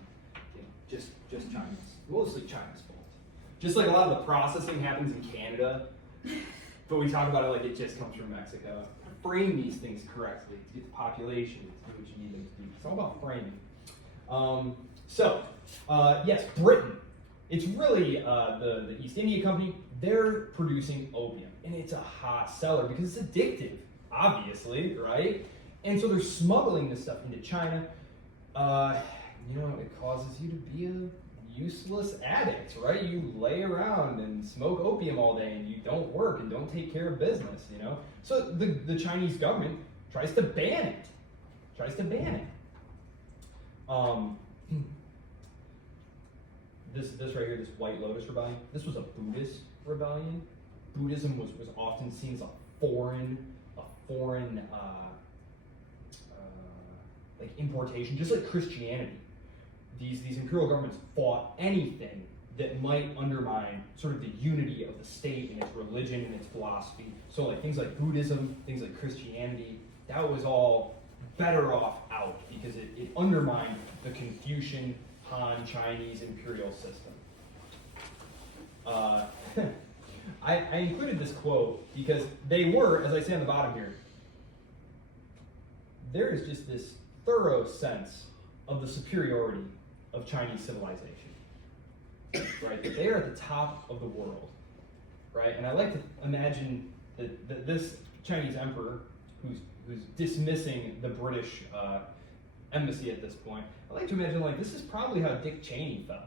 just China's, mostly China's fault. Just like a lot of the processing happens in Canada, but we talk about it like it just comes from Mexico. Frame these things correctly to get the population to do what you need them to do. It's all about framing. Yes, Britain. It's really the East India Company. They're producing opium, and it's a hot seller because it's addictive, obviously, right? And so they're smuggling this stuff into China. It causes you to be a useless addict, right? You lay around and smoke opium all day, and you don't work and don't take care of business, So the Chinese government tries to ban it. This right here, this White Lotus Rebellion, this was a Buddhist rebellion. Buddhism was often seen as a foreign like importation, just like Christianity. These imperial governments fought anything that might undermine sort of the unity of the state and its religion and its philosophy. So like things like Buddhism, things like Christianity, that was all better off out because it undermined the Confucian Han Chinese imperial system. I included this quote because they were, as I say on the bottom here, there is just this thorough sense of the superiority of Chinese civilization, right? That they are at the top of the world, right? And I like to imagine that this Chinese emperor, who's dismissing the British embassy at this point, I like to imagine like this is probably how Dick Cheney felt.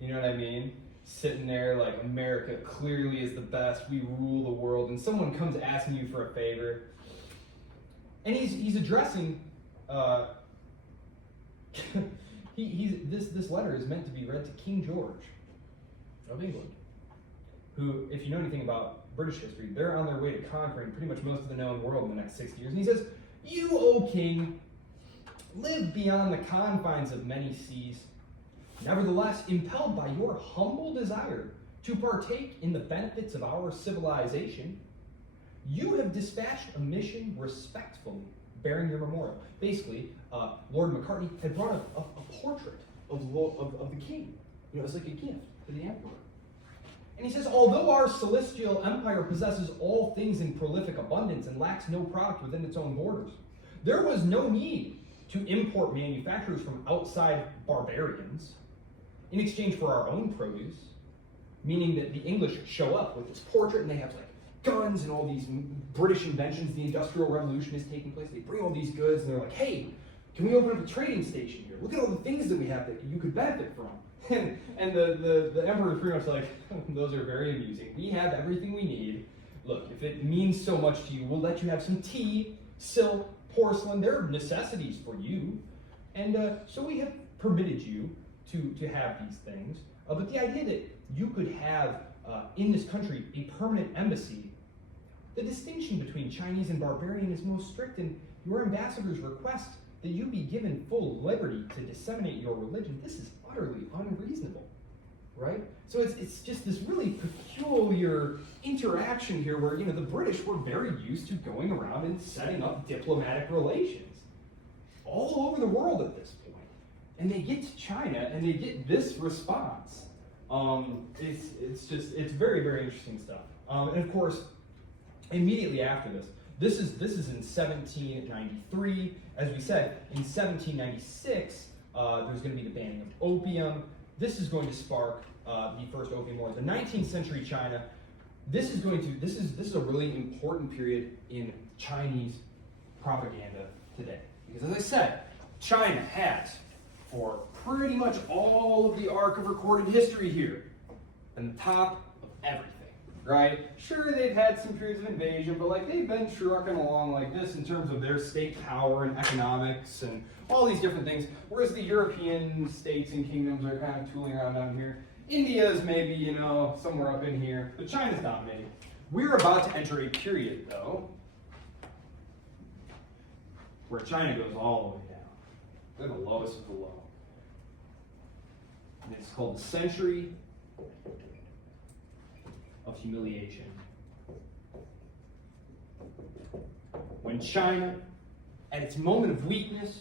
You know what I mean? Sitting there like America clearly is the best, we rule the world, and someone comes asking you for a favor, and he's addressing. This letter is meant to be read to King George of England, who, if you know anything about British history, they're on their way to conquering pretty much most of the known world in the next 60 years. And he says, "You, O king, live beyond the confines of many seas. Nevertheless, impelled by your humble desire to partake in the benefits of our civilization, you have dispatched a mission respectfully bearing your memorial." Basically, Lord Macartney had brought a portrait of the king. It's like a gift to the emperor. And he says, "Although our celestial empire possesses all things in prolific abundance and lacks no product within its own borders, there was no need to import manufacturers from outside barbarians in exchange for our own produce. meaning that the English show up with this portrait and they have like guns and all these British inventions. The Industrial Revolution is taking place. They bring all these goods and they're like, hey, can we open up a trading station here? Look at all the things that we have that you could benefit from. And the emperor is pretty much like, those are very amusing. We have everything we need. Look, if it means so much to you, we'll let you have some tea, silk, porcelain. They're necessities for you. And so we have permitted you to have these things. But the idea that you could have in this country a permanent embassy, the distinction between Chinese and barbarian is most strict, and your ambassadors request that you be given full liberty to disseminate your religion. This is utterly unreasonable, right? So it's just this really peculiar interaction here where, the British were very used to going around and setting up diplomatic relations all over the world at this point. And they get to China and they get this response. It's very, very interesting stuff. And of course, immediately after this is in 1793. As we said, in 1796, there's going to be the banning of opium. This is going to spark the first opium war. The 19th century China. This is a really important period in Chinese propaganda today. Because as I said, China has, for pretty much all of the arc of recorded history here, been the top of everything. Right? Sure, they've had some periods of invasion, but they've been trucking along like this in terms of their state power and economics and all these different things. Whereas the European states and kingdoms are kind of tooling around down here. India is maybe, somewhere up in here, but China's dominating. We're about to enter a period, though, where China goes all the way down. They're the lowest of the low. And it's called the Century of Humiliation. When China, at its moment of weakness,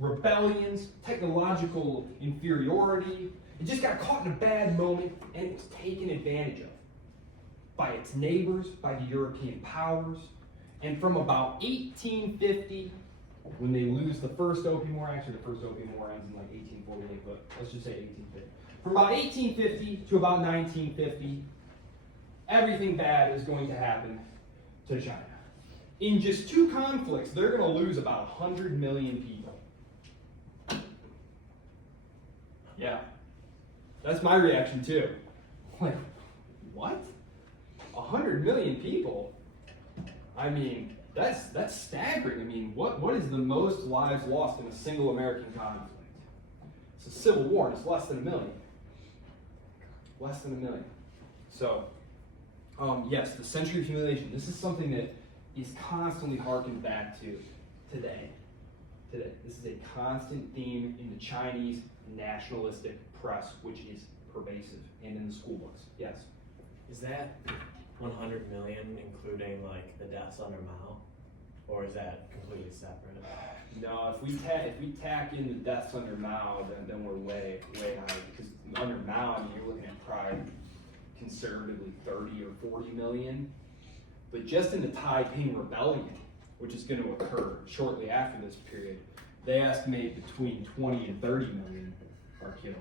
rebellions, technological inferiority, it just got caught in a bad moment and it was taken advantage of by its neighbors, by the European powers. And from about 1850, when they lose the first Opium War, actually the first Opium War ends in 1848, but let's just say 1850. From about 1850 to about 1950, everything bad is going to happen to China. In just 2 conflicts, they're going to lose about 100 million people. Yeah, that's my reaction too. What? 100 million people? I mean, that's staggering. I mean, what is the most lives lost in a single American conflict? It's a civil war, and it's less than 1 million. Less than 1 million. So, yes, the Century of Humiliation. This is something that is constantly harkened back to today. This is a constant theme in the Chinese nationalistic press, which is pervasive, and in the school books. Yes? Is that 100 million including the deaths under Mao? Or is that completely separate? No, if we tack in the deaths under Mao, then we're way higher. Because under Mao, you're looking at probably conservatively 30 or 40 million. But just in the Taiping Rebellion, which is going to occur shortly after this period, they estimate between 20 and 30 million are killed.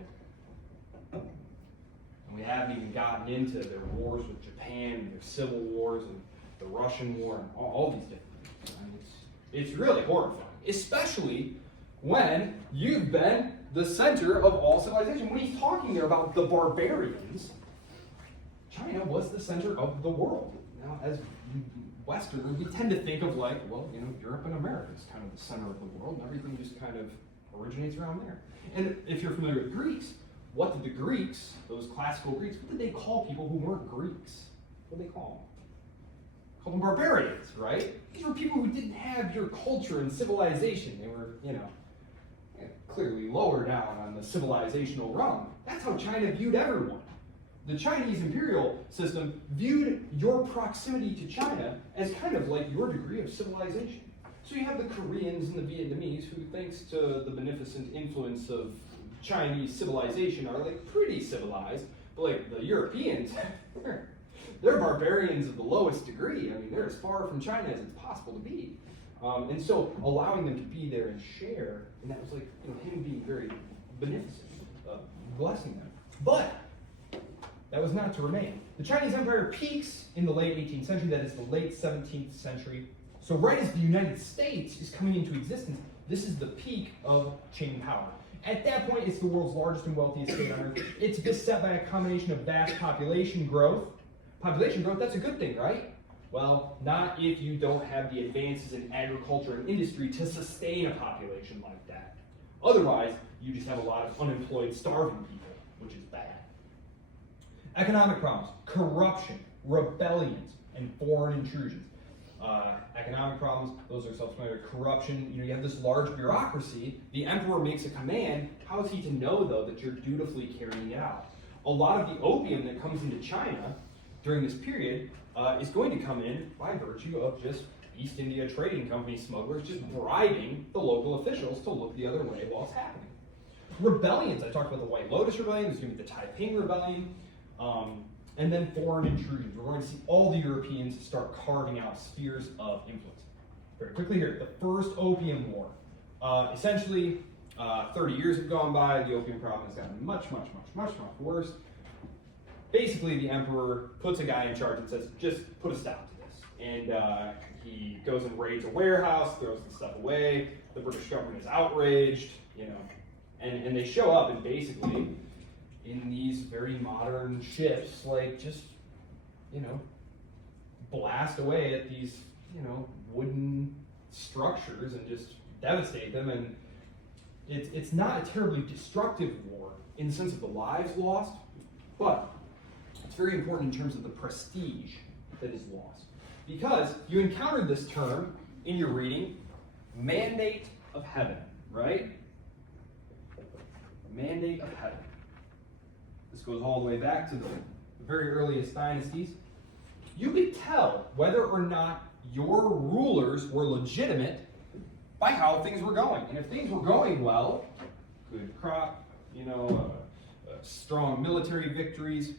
And we haven't even gotten into their wars with Japan, and their civil wars, and the Russian war, and all these different things. I mean, it's really horrifying, especially when you've been the center of all civilization. When he's talking there about the barbarians, China was the center of the world. Now, as Westerners, we tend to think of Europe and America is kind of the center of the world, and everything just kind of originates around there. And if you're familiar with Greeks, what did the Greeks, those classical Greeks, what did they call people who weren't Greeks? What did they call them? Called them barbarians, right? These were people who didn't have your culture and civilization. They were, clearly lower down on the civilizational rung. That's how China viewed everyone. The Chinese imperial system viewed your proximity to China as kind of like your degree of civilization. So you have the Koreans and the Vietnamese who, thanks to the beneficent influence of Chinese civilization, are pretty civilized, but the Europeans, they're barbarians of the lowest degree. I mean, they're as far from China as it's possible to be. And so allowing them to be there and share, and that was him being very beneficent, blessing them. But That was not to remain. The Chinese Empire peaks in the late 18th century, that is the late 17th century. So right as the United States is coming into existence, this is the peak of Qing power. At that point, it's the world's largest and wealthiest state on earth. It's beset by a combination of vast population growth. Population growth, that's a good thing, right? Well, not if you don't have the advances in agriculture and industry to sustain a population like that. Otherwise, you just have a lot of unemployed, starving people, which is bad. Economic problems, corruption, rebellions, and foreign intrusions. Economic problems, those are self-familiar. Corruption, you have this large bureaucracy. The emperor makes a command. How is he to know, though, that you're dutifully carrying it out? A lot of the opium that comes into China during this period is going to come in by virtue of just East India Trading Company smugglers just bribing the local officials to look the other way while it's happening. Rebellions, I talked about the White Lotus Rebellion, there's going to be the Taiping Rebellion, and then foreign intrusions. We're going to see all the Europeans start carving out spheres of influence. Very quickly here, the First Opium War. Essentially, 30 years have gone by, the opium problem has gotten much worse. Basically, the emperor puts a guy in charge and says, just put a stop to this. And he goes and raids a warehouse, throws the stuff away. The British government is outraged, and they show up and basically, in these very modern ships, blast away at these, wooden structures and just devastate them. And it's not a terribly destructive war in the sense of the lives lost, but it's very important in terms of the prestige that is lost. Because you encountered this term in your reading, mandate of heaven, right? Mandate of heaven. This goes all the way back to the very earliest dynasties. You could tell whether or not your rulers were legitimate by how things were going. And if things were going well, good crop, strong military victories,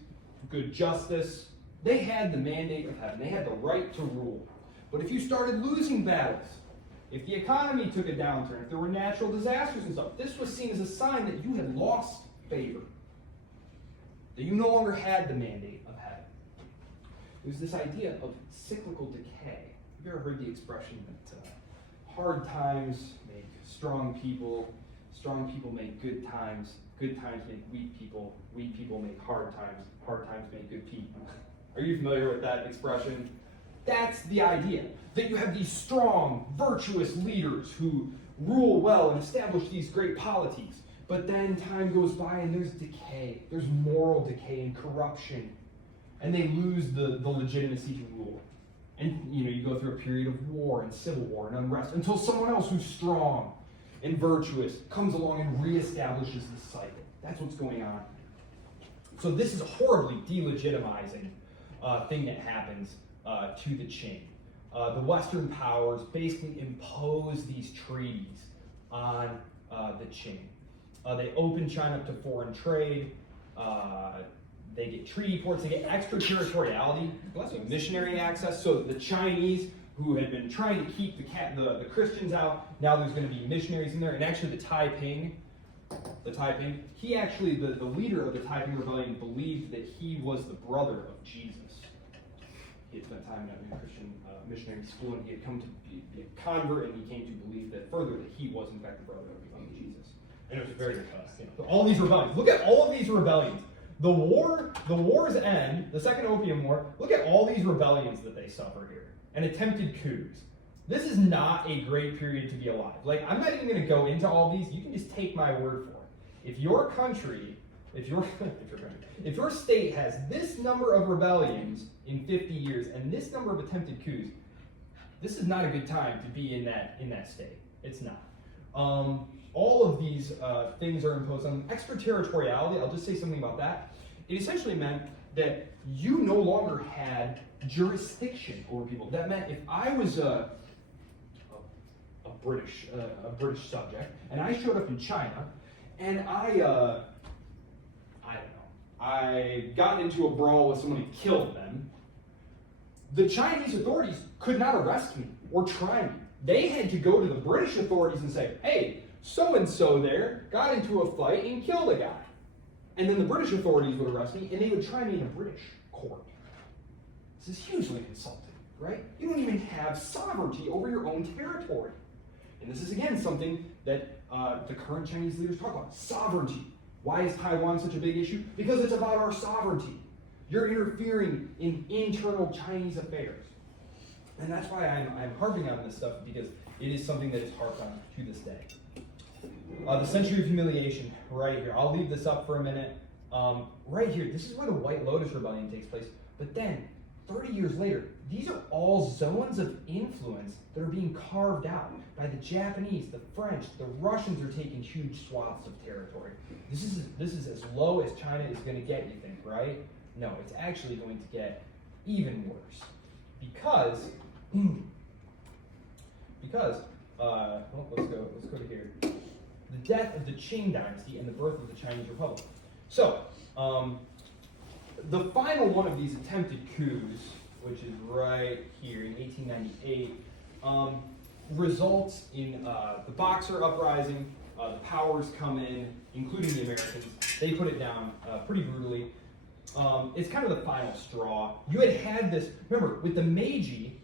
good justice, they had the mandate of heaven. They had the right to rule. But if you started losing battles, if the economy took a downturn, if there were natural disasters and stuff, this was seen as a sign that you had lost favor, that you no longer had the mandate of heaven. It was this idea of cyclical decay. Have you ever heard the expression that hard times make strong people make good times make weak people make hard times make good people? Are you familiar with that expression? That's the idea, that you have these strong, virtuous leaders who rule well and establish these great polities. But then time goes by and there's decay. There's moral decay and corruption. And they lose the legitimacy to rule. And you go through a period of war and civil war and unrest until someone else who's strong and virtuous comes along and reestablishes the cycle. That's what's going on. So this is a horribly delegitimizing thing that happens to the Qing. The Western powers basically impose these treaties on the Qing. They open China up to foreign trade. They get treaty ports. They get extraterritoriality, missionary access. So the Chinese, who had been trying to keep the Christians out, now there's going to be missionaries in there. And actually, the Taiping, he actually, the leader of the Taiping Rebellion, believed that he was the brother of Jesus. He had spent time in a Christian missionary school, and he had come to be a convert, and he came to believe that he was in fact the brother of Jesus. And it was very all these rebellions. Look at all of these rebellions. The war's end, the Second Opium War. Look at all these rebellions that they suffer here, and attempted coups. This is not a great period to be alive. I'm not even going to go into all these. You can just take my word for it. If your country, if your state has this number of rebellions in 50 years and this number of attempted coups, this is not a good time to be in that state. It's not. All of these things are imposed on extraterritoriality. I'll just say something about that. It essentially meant that you no longer had jurisdiction over people. That meant if I was a British subject and I showed up in China and I got into a brawl with someone and killed them, the Chinese authorities could not arrest me or try me. They had to go to the British authorities and say, hey, so-and-so there got into a fight and killed a guy. And then the British authorities would arrest me, and they would try me in a British court. This is hugely insulting, right? You don't even have sovereignty over your own territory. And this is, again, something that the current Chinese leaders talk about, sovereignty. Why is Taiwan such a big issue? Because it's about our sovereignty. You're interfering in internal Chinese affairs. And that's why I'm harping on this stuff, because it is something that is harped on to this day. The Century of Humiliation, right here. I'll leave this up for a minute. Right here, this is where the White Lotus Rebellion takes place. But then, 30 years later, these are all zones of influence that are being carved out by the Japanese, the French, the Russians are taking huge swaths of territory. This is as low as China is going to get, you think, right? No, it's actually going to get even worse. Because let's go to here. The death of the Qing dynasty and the birth of the Chinese Republic. So, the final one of these attempted coups, which is right here in 1898, results in the Boxer Uprising. The powers come in, including the Americans. They put it down pretty brutally. It's kind of the final straw. You had this, remember, with the Meiji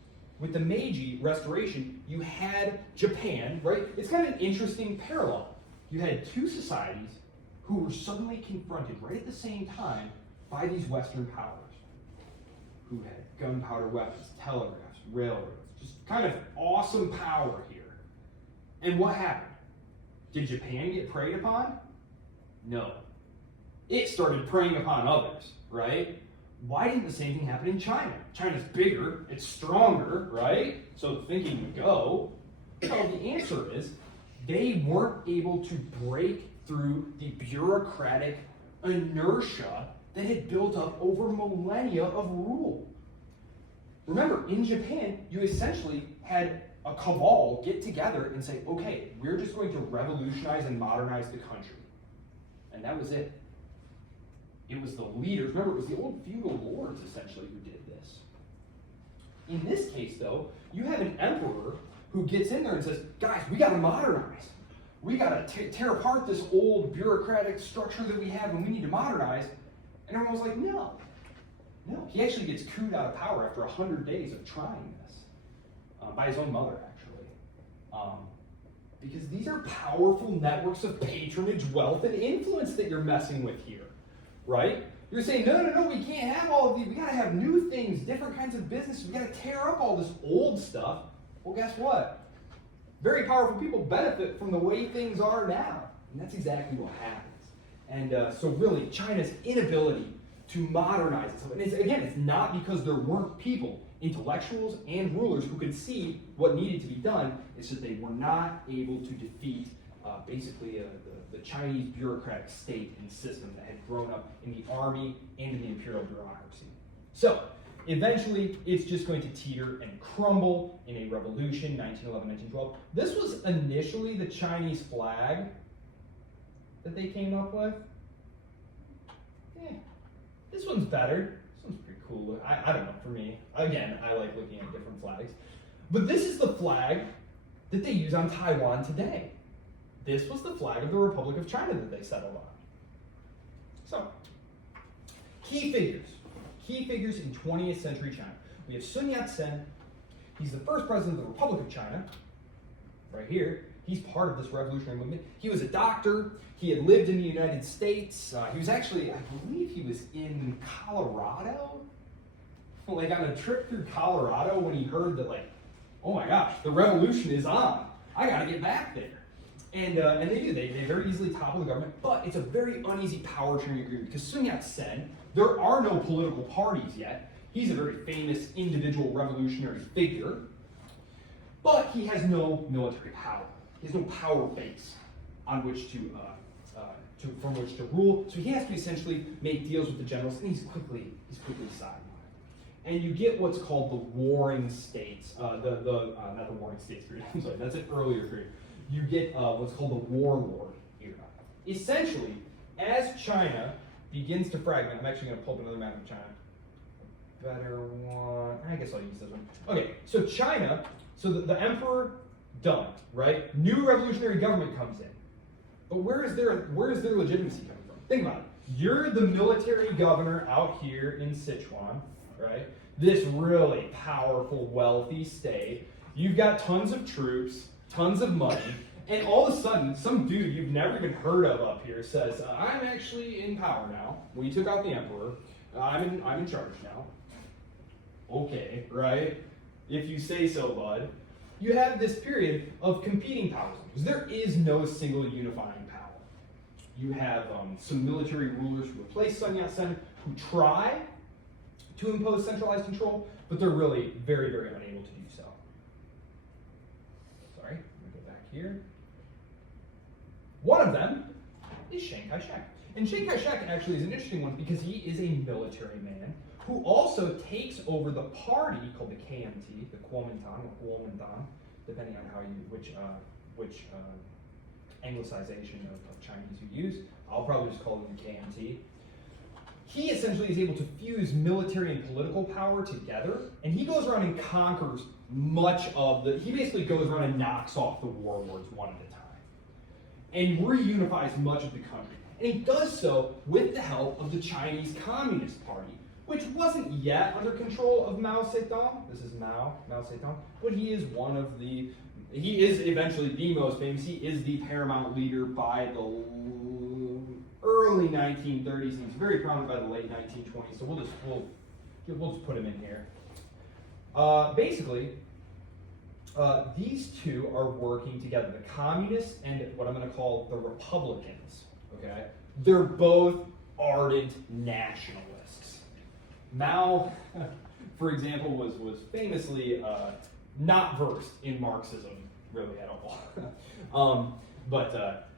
Restoration, you had Japan, right? It's kind of an interesting parallel. You had two societies who were suddenly confronted right at the same time by these Western powers, who had gunpowder weapons, telegraphs, railroads, just kind of awesome power here. And what happened? Did Japan get preyed upon? No. It started preying upon others, right? Why didn't the same thing happen in China? China's bigger, it's stronger, right? So the thinking would go. Well, the answer is they weren't able to break through the bureaucratic inertia that had built up over millennia of rule. Remember, in Japan, you essentially had a cabal get together and say, okay, we're just going to revolutionize and modernize the country. And that was it. It was the leaders, remember, it was the old feudal lords, essentially, who did this. In this case, though, you have an emperor who gets in there and says, guys, we got to modernize. We got to tear apart this old bureaucratic structure that we have, and we need to modernize. And everyone was like, no. No. He actually gets cooed out of power after 100 days of trying this. By his own mother, actually. Because these are powerful networks of patronage, wealth, and influence that you're messing with here. Right? You're saying, no, we can't have all of these. We got to have new things, different kinds of businesses. We got to tear up all this old stuff. Well, guess what? Very powerful people benefit from the way things are now. And that's exactly what happens. And so really, China's inability to modernize itself, and it's not because there weren't people, intellectuals and rulers, who could see what needed to be done. It's that they were not able to defeat basically the Chinese bureaucratic state and system that had grown up in the army and in the imperial bureaucracy. So, eventually, it's just going to teeter and crumble in a revolution, 1911, 1912. This was initially the Chinese flag that they came up with. This one's better. This one's pretty cool. I don't know, for me. Again, I like looking at different flags. But this is the flag that they use on Taiwan today. This was the flag of the Republic of China that they settled on. So, key figures. Key figures in 20th century China. We have Sun Yat-sen. He's the first president of the Republic of China. Right here. He's part of this revolutionary movement. He was a doctor. He had lived in the United States. He was actually, I believe he was in Colorado. Like on a trip through Colorado when he heard that, like, oh my gosh, the revolution is on. I gotta get back there. And they do. They very easily topple the government, but it's a very uneasy power sharing agreement because Sun Yat-sen, there are no political parties yet. He's a very famous individual revolutionary figure, but he has no military power. He has no power base on which from which to rule. So he has to essentially make deals with the generals, and he's quickly sidelined. And you get what's called the warring states. Not the warring states period. I'm sorry, that's an earlier period. You get what's called the warlord era. Essentially, as China begins to fragment, I'm actually going to pull up another map of China. Better one. I guess I'll use this one. Okay, so China, so the emperor, done, right? New revolutionary government comes in. But where is their legitimacy coming from? Think about it. You're the military governor out here in Sichuan, right? This really powerful, wealthy state. You've got tons of troops, tons of money, and all of a sudden, some dude you've never even heard of up here says, I'm actually in power now. We took out the emperor. I'm in charge now. Okay, right? If you say so, bud. You have this period of competing powers. There is no single unifying power. You have some military rulers who replace Sun Yat-sen, who try to impose centralized control, but they're really very, very unable to do so. Sorry, let me go back here. One of them is Chiang Kai-shek. And Chiang Kai-shek actually is an interesting one because he is a military man who also takes over the party called the KMT, the Kuomintang or Kuomintang, depending on how which anglicization of Chinese you use. I'll probably just call it the KMT. He essentially is able to fuse military and political power together, and he goes around and conquers much of he basically goes around and knocks off the warlords one at a time, and reunifies much of the country. And he does so with the help of the Chinese Communist Party, which wasn't yet under control of Mao Zedong. This is Mao Zedong, but he is he is eventually the most famous. He is the paramount leader by the early 1930s. He's very prominent by the late 1920s. So we'll just put him in here. Basically, these two are working together. The communists and what I'm going to call the Republicans. Okay, they're both ardent nationalists. Mao, for example, was famously not versed in Marxism really at all. But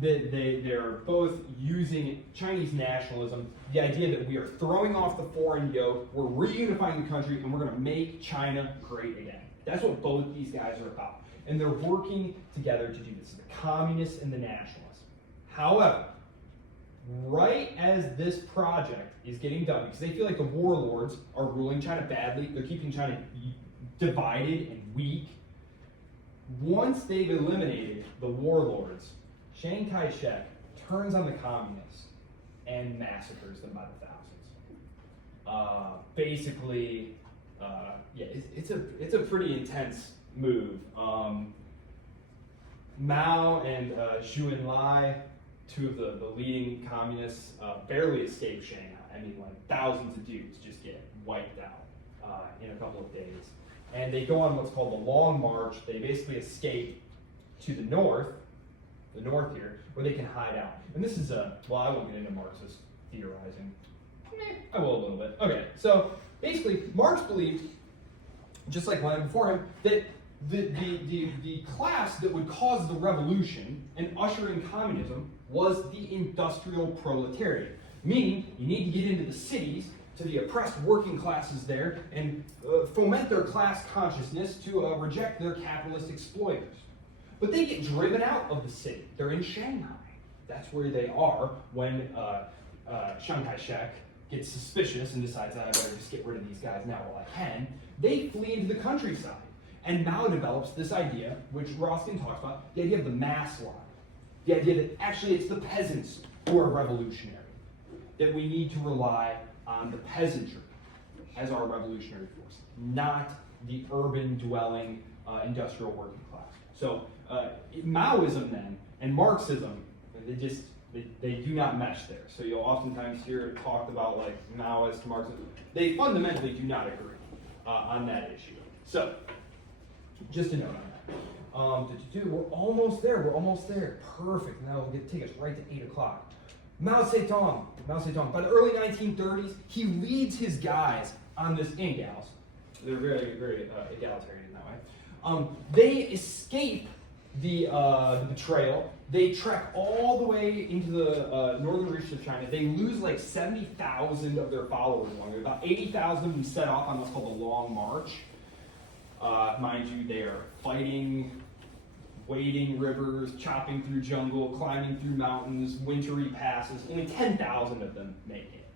they're both using Chinese nationalism, the idea that we are throwing off the foreign yoke, we're reunifying the country, and we're going to make China great again. That's what both these guys are about. And they're working together to do this, the communists and the nationalists. However, right as this project is getting done, because they feel like the warlords are ruling China badly, they're keeping China divided and weak. Once they've eliminated the warlords, Chiang Kai-shek turns on the communists and massacres them by the thousands. Basically, it's a pretty intense move. Mao and Zhou Enlai, two of the leading communists, barely escape Shanghai. I mean, like thousands of dudes just get wiped out in a couple of days. And they go on what's called the Long March. They basically escape to the north here, where they can hide out. And this is well, I won't get into Marxist theorizing. I will a little bit. Okay, so basically, Marx believed, just like Lenin before him, that the class that would cause the revolution and usher in communism was the industrial proletariat. Meaning, you need to get into the cities, to the oppressed working classes there, and foment their class consciousness to reject their capitalist exploiters. But they get driven out of the city. They're in Shanghai. That's where they are when Chiang Kai-shek gets suspicious and decides, I better just get rid of these guys now while I can. They flee into the countryside. And Mao develops this idea, which Roskin talks about, the idea of the mass line. The idea that actually it's the peasants who are revolutionary. That we need to rely on the peasantry as our revolutionary force, not the urban dwelling industrial working class. So Maoism then and Marxism, they do not mesh there. So you'll oftentimes hear it talked about like Maoist, Marxist. They fundamentally do not agree on that issue. So just a note on that. We're almost there. Perfect. Now it'll take us right to 8 o'clock. Mao Zedong, by the early 1930s, he leads his guys on this, and gals, they're very, very egalitarian in that way. They escape the betrayal. They trek all the way into the northern reaches of China. They lose like 70,000 of their followers along there. About 80,000 of them set off on what's called the Long March. Mind you, they are fighting, wading rivers, chopping through jungle, climbing through mountains, wintry passes. Only 10,000 of them make it.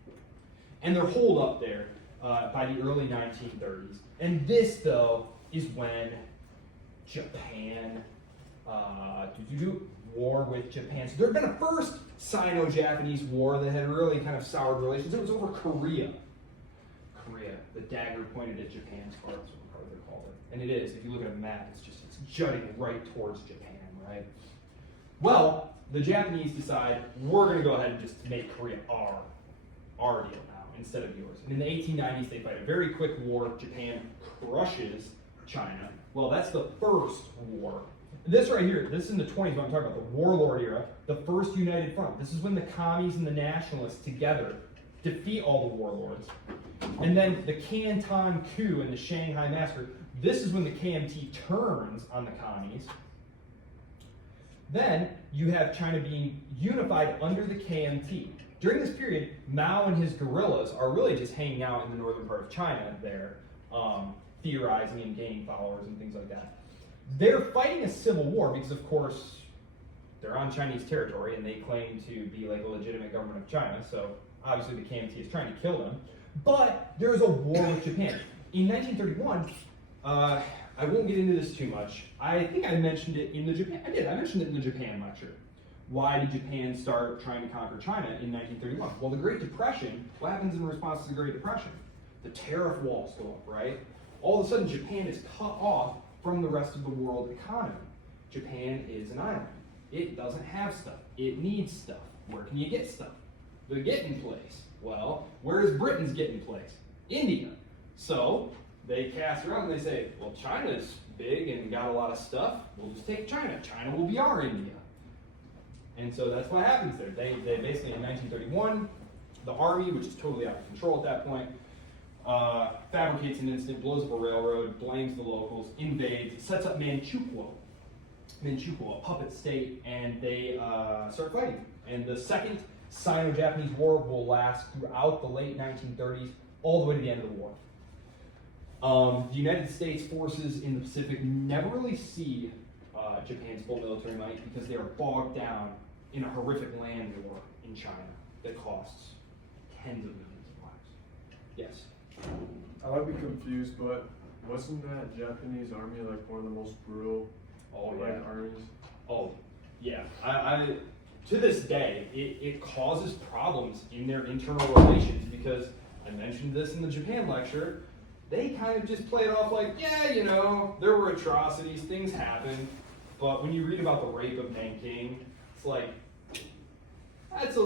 And they're holed up there by the early 1930s. And this, though, is when Japan war with Japan. So there had been a first Sino-Japanese war that had really kind of soured relations. It was over Korea. Korea, the dagger pointed at Japan's heart, that's what probably they called it. And it is, if you look at a map, it's jutting right towards Japan, right? Well, the Japanese decide, we're gonna go ahead and just make Korea our deal now, instead of yours. And in the 1890s, they fight a very quick war. Japan crushes China. Well, that's the first war. This right here, this is in the 20s, what I'm talking about, the warlord era, the first united front. This is when the commies and the nationalists together defeat all the warlords. And then the Canton coup and the Shanghai massacre, this is when the KMT turns on the commies. Then you have China being unified under the KMT. During this period, Mao and his guerrillas are really just hanging out in the northern part of China there, theorizing and gaining followers and things like that. They're fighting a civil war because, of course, they're on Chinese territory and they claim to be like a legitimate government of China, so obviously the KMT is trying to kill them. But there's a war with Japan. In 1931, I won't get into this too much. I think I mentioned it in the Japan, I mentioned it in the Japan lecture. Why did Japan start trying to conquer China in 1931? Well, the Great Depression, what happens in response to the Great Depression? The tariff walls go up, right? All of a sudden, Japan is cut off from the rest of the world economy. Japan is an island. It doesn't have stuff. It needs stuff. Where can you get stuff? The getting place. Well, where does Britain's getting place? India. So they cast around and they say, well, China's big and got a lot of stuff. We'll just take China. China will be our India. And so that's what happens there. They basically, in 1931, the army, which is totally out of control at that point, fabricates an incident, blows up a railroad, blames the locals, invades, sets up Manchukuo, a puppet state, and they start fighting. And the second Sino-Japanese War will last throughout the late 1930s, all the way to the end of the war. The United States forces in the Pacific never really see Japan's full military might because they are bogged down in a horrific land war in China that costs tens of millions of lives. Yes? I might be confused, but wasn't that Japanese army like one of the most brutal armies? Oh, yeah. I to this day, it causes problems in their internal relations because I mentioned this in the Japan lecture. They kind of just play it off like, yeah, you know, there were atrocities, things happened. But when you read about the rape of Nanking, it's like, that's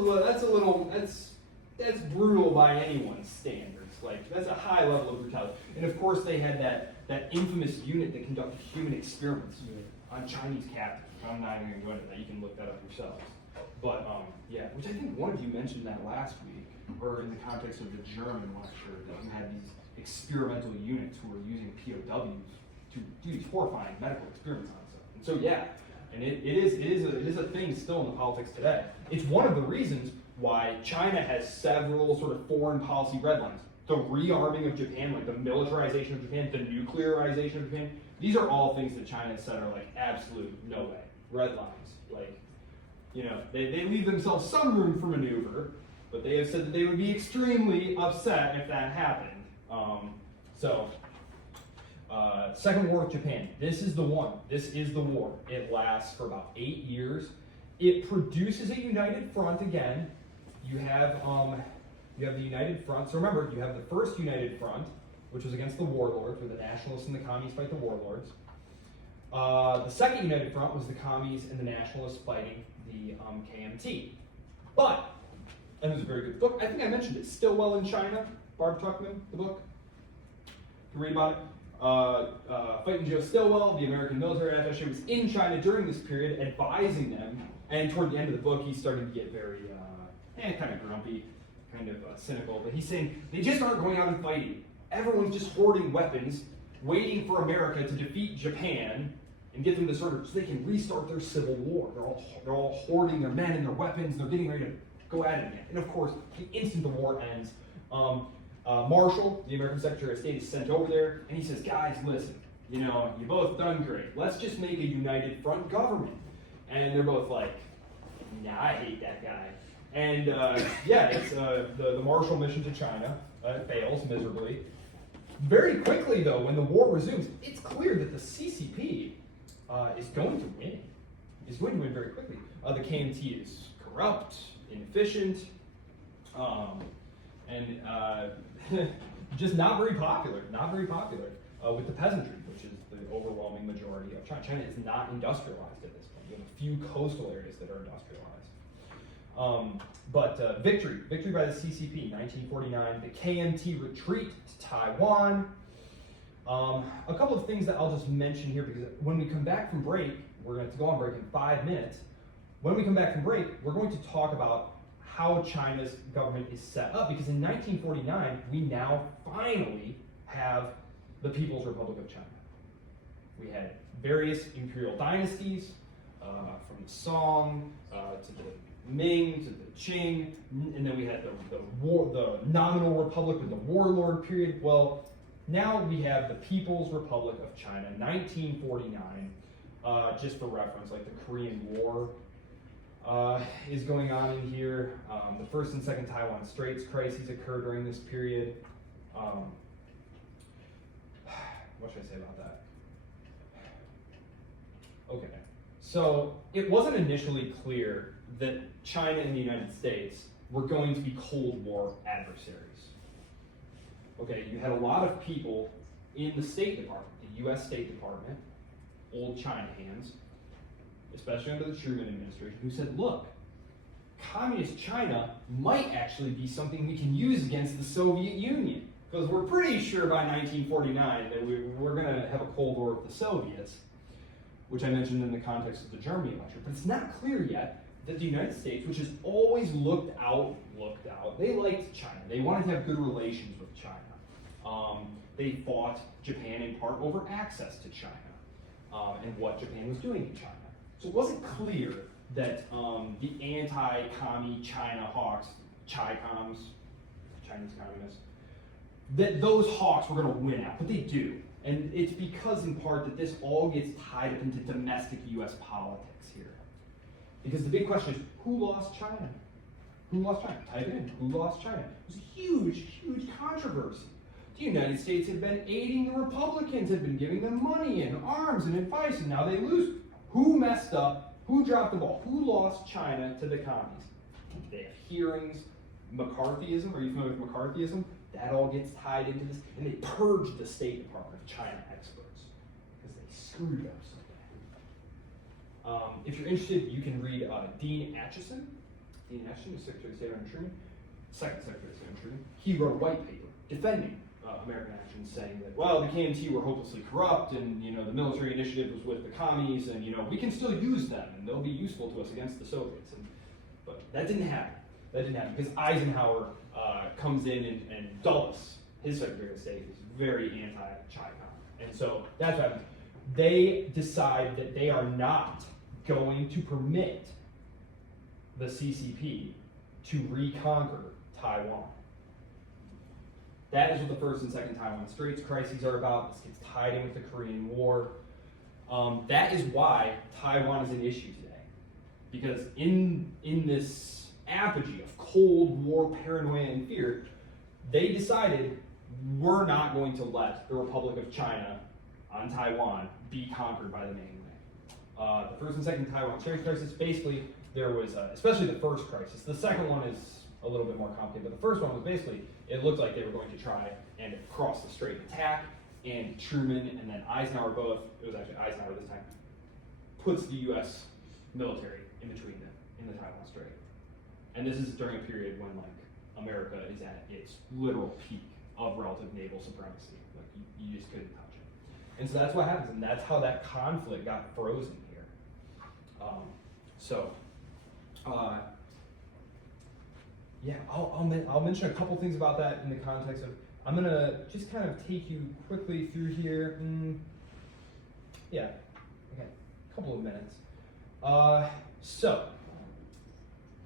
brutal by anyone's standards. Like, that's a high level of brutality. And of course they had that infamous unit that conducted human experiments on Chinese captives. I'm not even going to go into that, you can look that up yourselves. But yeah, which I think one of you mentioned that last week, or in the context of the German lecture, that you had these experimental units who were using POWs to do these horrifying medical experiments on stuff. And so yeah, and it is a thing still in the politics today. It's one of the reasons why China has several sort of foreign policy red lines. The rearming of Japan, like the militarization of Japan, the nuclearization of Japan, these are all things that China has said are like absolute no way. Red lines. Like, you know, they leave themselves some room for maneuver, but they have said that they would be extremely upset if that happened. Second War with Japan. This is the one. This is the war. It lasts for about 8 years. It produces a united front again. You have the united front. So remember, you have the first united front, which was against the warlords, where the nationalists and the commies fight the warlords. The second united front was the commies and the nationalists fighting the KMT. But, and there's a very good book, I think I mentioned it, Stillwell in China, Barb Tuchman, the book. You can read about it. Fighting Joe Stillwell, the American military attaché, was in China during this period, advising them, and toward the end of the book, he's starting to get very, kind of grumpy, kind of cynical, but he's saying, they just aren't going out and fighting. Everyone's just hoarding weapons, waiting for America to defeat Japan, and get them to so they can restart their civil war. They're all hoarding their men and their weapons, they're getting ready to go at it again. And of course, the instant the war ends, Marshall, the American Secretary of State, is sent over there, and he says, guys, listen, you know, you both done great. Let's just make a united front government. And they're both like, nah, I hate that guy. And yeah, it's the Marshall mission to China fails miserably. Very quickly, though, when the war resumes, it's clear that the CCP is going to win. is going to win very quickly. The KMT is corrupt, inefficient, and just not very popular. Not very popular with the peasantry, which is the overwhelming majority of China. China is not industrialized at this point. You have a few coastal areas that are industrialized. Victory by the CCP, 1949. The KMT retreat to Taiwan. A couple of things that I'll just mention here, because when we come back from break, we're going to go on break in 5 minutes. When we come back from break, we're going to talk about how China's government is set up, because in 1949, we now finally have the People's Republic of China. We had various imperial dynasties, from the Song to the Ming to the Qing, and then we had the nominal republic with the warlord period. Well, now we have the People's Republic of China, 1949. Just for reference, like the Korean War is going on in here. The first and second Taiwan Straits crises occur during this period. What should I say about that? Okay, so it wasn't initially clear that China and the United States were going to be Cold War adversaries. Okay, you had a lot of people in the State Department, the US State Department, old China hands, especially under the Truman administration, who said, look, communist China might actually be something we can use against the Soviet Union, because we're pretty sure by 1949 that we're going to have a Cold War with the Soviets, which I mentioned in the context of the Germany lecture. But it's not clear yet that the United States, which has always looked out, they liked China. They wanted to have good relations with China. They fought Japan in part over access to China and what Japan was doing in China. So it wasn't clear that the anti-commie China hawks, Chi-coms, Chinese communists, that those hawks were going to win out, but they do. And it's because, in part, that this all gets tied up into domestic US politics here. Because the big question is, who lost China? Who lost China? Type it in, who lost China? It was a huge, huge controversy. The United States had been aiding the Republicans, had been giving them money and arms and advice, and now they lose. Who messed up? Who dropped the ball? Who lost China to the commies? They have hearings. McCarthyism, are you familiar with McCarthyism? That all gets tied into this, and they purged the State Department of China experts because they screwed up so bad. If you're interested, you can read Dean Acheson. Dean Acheson is Secretary of State under Truman, second Secretary of State under Truman. He wrote a white paper defending American actions, saying that, well, the KMT were hopelessly corrupt, and the military initiative was with the commies, and we can still use them, and they'll be useful to us against the Soviets. But that didn't happen. That didn't happen because Eisenhower comes in, and Dulles, his Secretary of State, is very anti-Chi-Com. And so that's what happens. They decide that they are not going to permit the CCP to reconquer Taiwan. That is what the first and second Taiwan Straits crises are about. This gets tied in with the Korean War. That is why Taiwan is an issue today. Because in this apogee of Cold War paranoia and fear, they decided we're not going to let the Republic of China on Taiwan be conquered by the mainland. The first and second Taiwan Straits crisis, basically, there was, especially the first crisis. The second one is a little bit more complicated, but the first one was basically, it looked like they were going to try and cross the strait and attack, and Truman and then Eisenhower both, it was actually Eisenhower this time, puts the US military in between them in the Taiwan Strait. And this is during a period when America is at its literal peak of relative naval supremacy. You just couldn't touch it. And so that's what happens, and that's how that conflict got frozen here. I'll mention a couple things about that in the context of, I'm gonna just kind of take you quickly through here. A couple of minutes.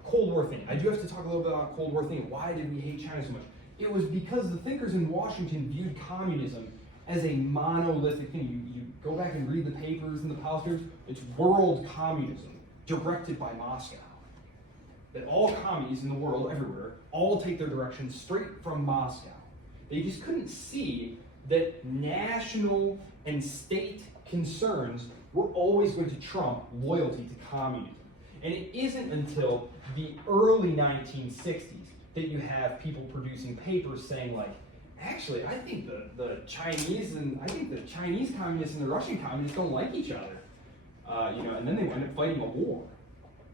Cold War thing. I do have to talk a little bit about Cold War thing. Why did we hate China so much? It was because the thinkers in Washington viewed communism as a monolithic thing. You go back and read the papers and the posters, it's world communism directed by Moscow. That all commies in the world, everywhere, all take their direction straight from Moscow. They just couldn't see that national and state concerns were always going to trump loyalty to communism. And it isn't until the early 1960s that you have people producing papers saying like, actually, I think the Chinese communists and the Russian communists don't like each other. And then they wind up fighting a war.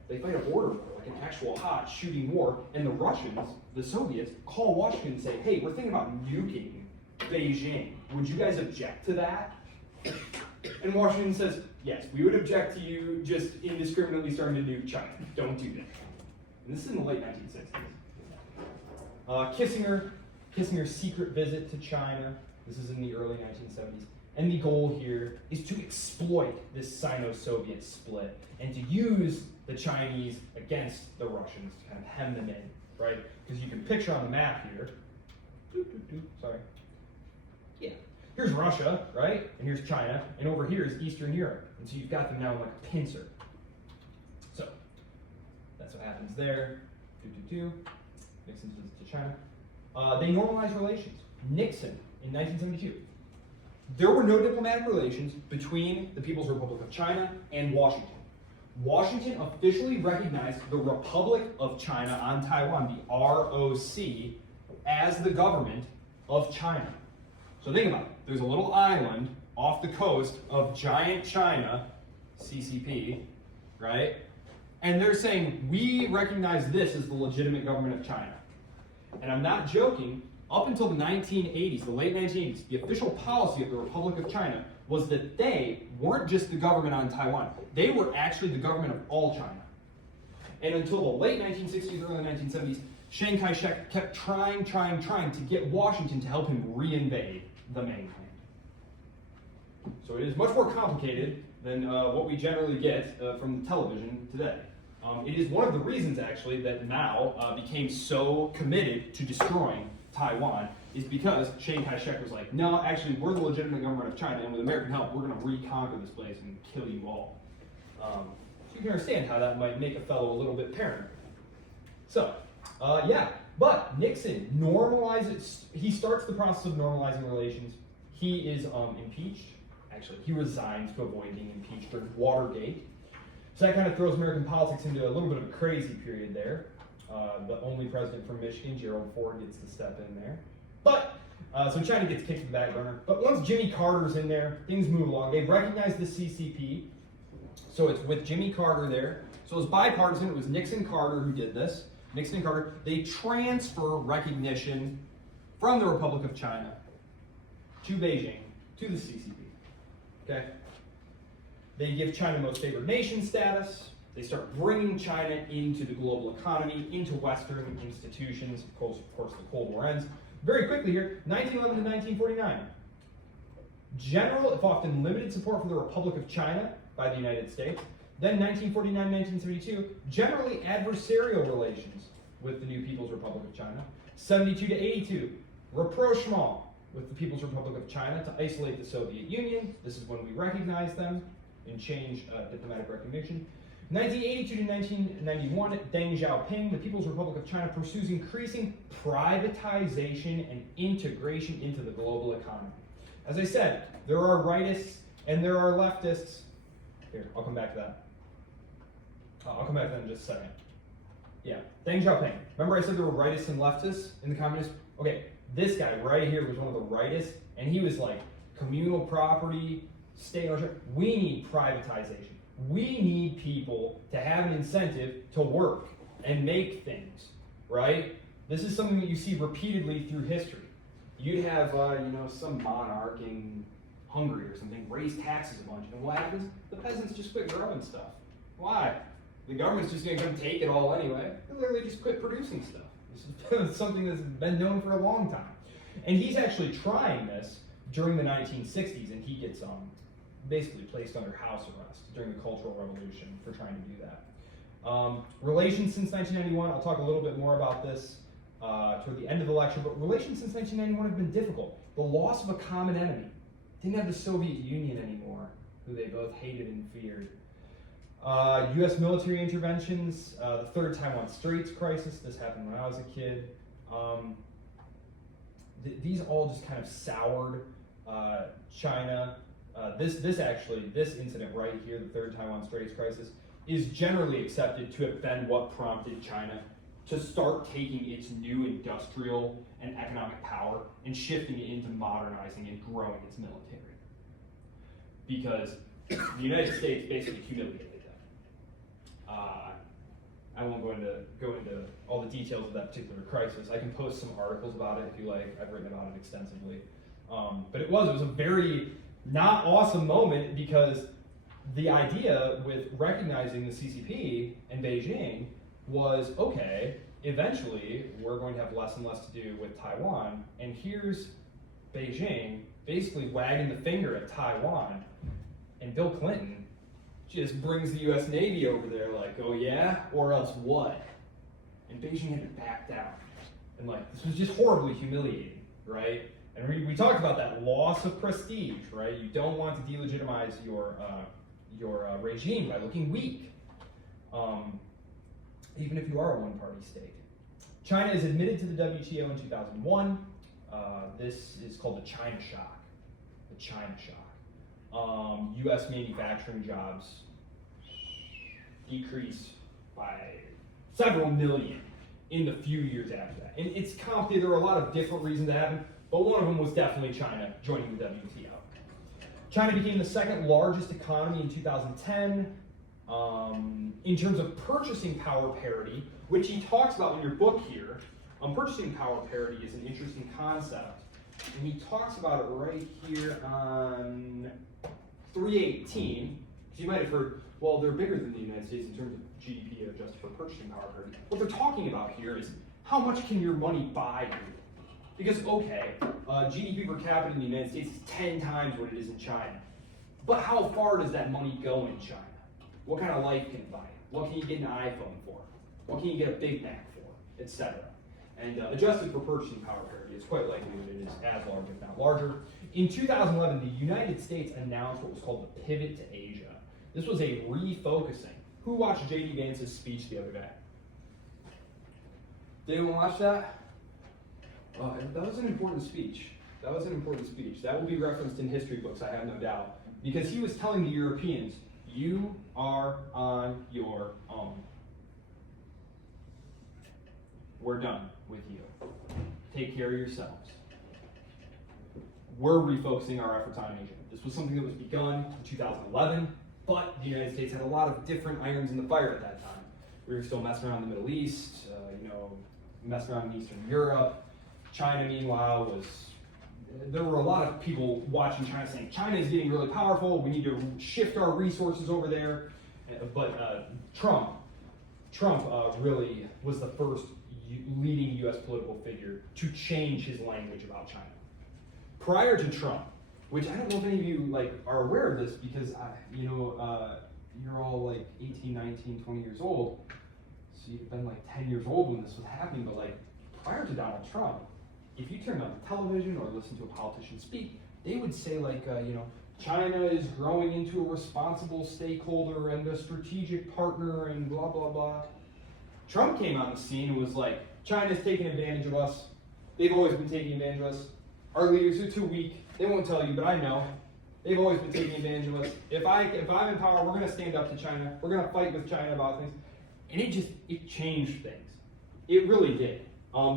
They fight a border war, like an actual hot shooting war, and the Russians, the Soviets, call Washington and say, hey, we're thinking about nuking Beijing. Would you guys object to that? And Washington says, yes, we would object to you just indiscriminately starting to nuke China. Don't do that. And this is in the late 1960s. Kissinger's secret visit to China. This is in the early 1970s. And the goal here is to exploit this Sino-Soviet split and to use the Chinese against the Russians to kind of hem them in, right? Because you can picture on the map here, sorry. Yeah, here's Russia, right? And here's China, and over here is Eastern Europe. And so you've got them now in like a pincer. So, that's what happens there. Nixon's visit to China. They normalized relations. Nixon, in 1972. There were no diplomatic relations between the People's Republic of China and Washington. Washington officially recognized the Republic of China on Taiwan, the ROC, as the government of China. So think about it. There's a little island off the coast of giant China, CCP, right? And they're saying, we recognize this as the legitimate government of China. And I'm not joking, up until the 1980s, the late 1980s, the official policy of the Republic of China was that they weren't just the government on Taiwan. They were actually the government of all China. And until the late 1960s, early 1970s, Chiang Kai-shek kept trying to get Washington to help him reinvade the mainland. So it is much more complicated than what we generally get from television today. It is one of the reasons, actually, that Mao became so committed to destroying Taiwan, is because Chiang Kai-shek was like, no, actually, we're the legitimate government of China, and with American help, we're going to reconquer this place and kill you all. So you can understand how that might make a fellow a little bit paranoid. So, but Nixon normalizes, he starts the process of normalizing relations. He is impeached. Actually, he resigns to avoid being impeached during Watergate. So that kind of throws American politics into a little bit of a crazy period there. The only president from Michigan, Gerald Ford, gets to step in there. But, so China gets kicked to the back burner. But once Jimmy Carter's in there, things move along. They recognize the CCP. So it's with Jimmy Carter there. So it was bipartisan. It was Nixon Carter who did this. Nixon and Carter. They transfer recognition from the Republic of China to Beijing, to the CCP. Okay? They give China most favored nation status. They start bringing China into the global economy, into Western institutions. Of course, the Cold War ends. Very quickly here, 1911 to 1949. General, if often limited, support for the Republic of China by the United States. Then 1949, 1972, generally adversarial relations with the new People's Republic of China. 72 to 82, rapprochement with the People's Republic of China to isolate the Soviet Union. This is when we recognize them and change diplomatic recognition. 1982 to 1991, Deng Xiaoping, the People's Republic of China, pursues increasing privatization and integration into the global economy. As I said, there are rightists and there are leftists. Here, I'll come back to that. I'll come back to that in just a second. Yeah, Deng Xiaoping. Remember I said there were rightists and leftists in the communists? Okay, this guy right here was one of the rightists, and he was like, communal property, state ownership. We need privatization. We need people to have an incentive to work and make things, right? This is something that you see repeatedly through history. You'd have, some monarch in Hungary or something raise taxes a bunch, and what happens? The peasants just quit growing stuff. Why? The government's just going to come take it all anyway. They literally just quit producing stuff. This is something that's been known for a long time. And he's actually trying this during the 1960s, and he gets basically placed under house arrest during the Cultural Revolution for trying to do that. Relations since 1991, I'll talk a little bit more about this toward the end of the lecture, but relations since 1991 have been difficult. The loss of a common enemy. Didn't have the Soviet Union anymore, who they both hated and feared. U.S. military interventions, the Third Taiwan Straits crisis, this happened when I was a kid. These all just kind of soured China this incident right here, the third Taiwan Straits crisis, is generally accepted to have been what prompted China to start taking its new industrial and economic power and shifting it into modernizing and growing its military. Because the United States basically humiliated them. I won't go into all the details of that particular crisis. I can post some articles about it if you like. I've written about it extensively. But it was a very not awesome moment, because the idea with recognizing the CCP in Beijing was, okay, eventually we're going to have less and less to do with Taiwan, and here's Beijing basically wagging the finger at Taiwan, and Bill Clinton just brings the US Navy over there like, oh yeah, or else what? And Beijing had to back down. And like, this was just horribly humiliating, right? And we talked about that loss of prestige, right? You don't want to delegitimize your regime by looking weak, even if you are a one-party state. China is admitted to the WTO in 2001. This is called the China shock. The China shock. U.S. manufacturing jobs decrease by several million in the few years after that. And it's complicated. There are a lot of different reasons that happened, but one of them was definitely China joining the WTO. China became the second largest economy in 2010. In terms of purchasing power parity, which he talks about in your book here, purchasing power parity is an interesting concept. And he talks about it right here on 318. So you might have heard, well, they're bigger than the United States in terms of GDP adjusted for purchasing power parity. What they're talking about here is how much can your money buy you? Because, okay, GDP per capita in the United States is 10 times what it is in China. But how far does that money go in China? What kind of life can it buy you? What can you get an iPhone for? What can you get a Big Mac for? Etc. And adjusted for purchasing power parity, it's quite likely that it is as large, if not larger. In 2011, the United States announced what was called the pivot to Asia. This was a refocusing. Who watched J.D. Vance's speech the other day? Did anyone watch that? That was an important speech. That was an important speech. That will be referenced in history books, I have no doubt. Because he was telling the Europeans, you are on your own. We're done with you. Take care of yourselves. We're refocusing our efforts on Asia. This was something that was begun in 2011, but the United States had a lot of different irons in the fire at that time. We were still messing around in the Middle East, messing around in Eastern Europe. China, meanwhile, there were a lot of people watching China saying, China is getting really powerful, we need to shift our resources over there. But Trump really was the first leading U.S. political figure to change his language about China. Prior to Trump, which I don't know if any of you are aware of this, because you're all like 18, 19, 20 years old, so you've been 10 years old when this was happening, but prior to Donald Trump, if you turned on the television or listened to a politician speak, they would say China is growing into a responsible stakeholder and a strategic partner and blah, blah, blah. Trump came on the scene and was like, China's taking advantage of us. They've always been taking advantage of us. Our leaders are too weak. They won't tell you, but I know. They've always been taking advantage of us. If I'm in power, we're going to stand up to China. We're going to fight with China about things. And it changed things. It really did.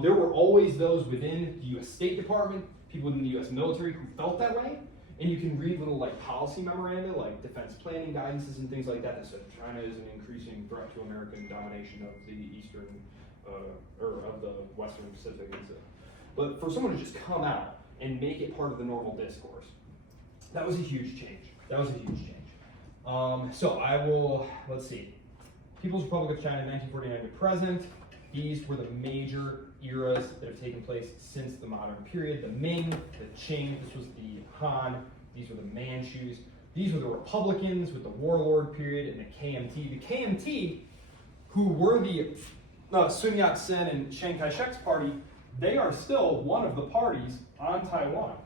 There were always those within the U.S. State Department, people within the U.S. military who felt that way. And you can read little policy memoranda, like defense planning guidances and things like that said China is an increasing threat to American domination of the Eastern, or of the Western Pacific. But for someone to just come out and make it part of the normal discourse, that was a huge change. Let's see. People's Republic of China, 1949 to present. These were the major eras that have taken place since the modern period. The Ming, the Qing, this was the Han, these were the Manchus. These were the Republicans with the warlord period and the KMT. The KMT, who were the Sun Yat-sen and Chiang Kai-shek's party, they are still one of the parties on Taiwan.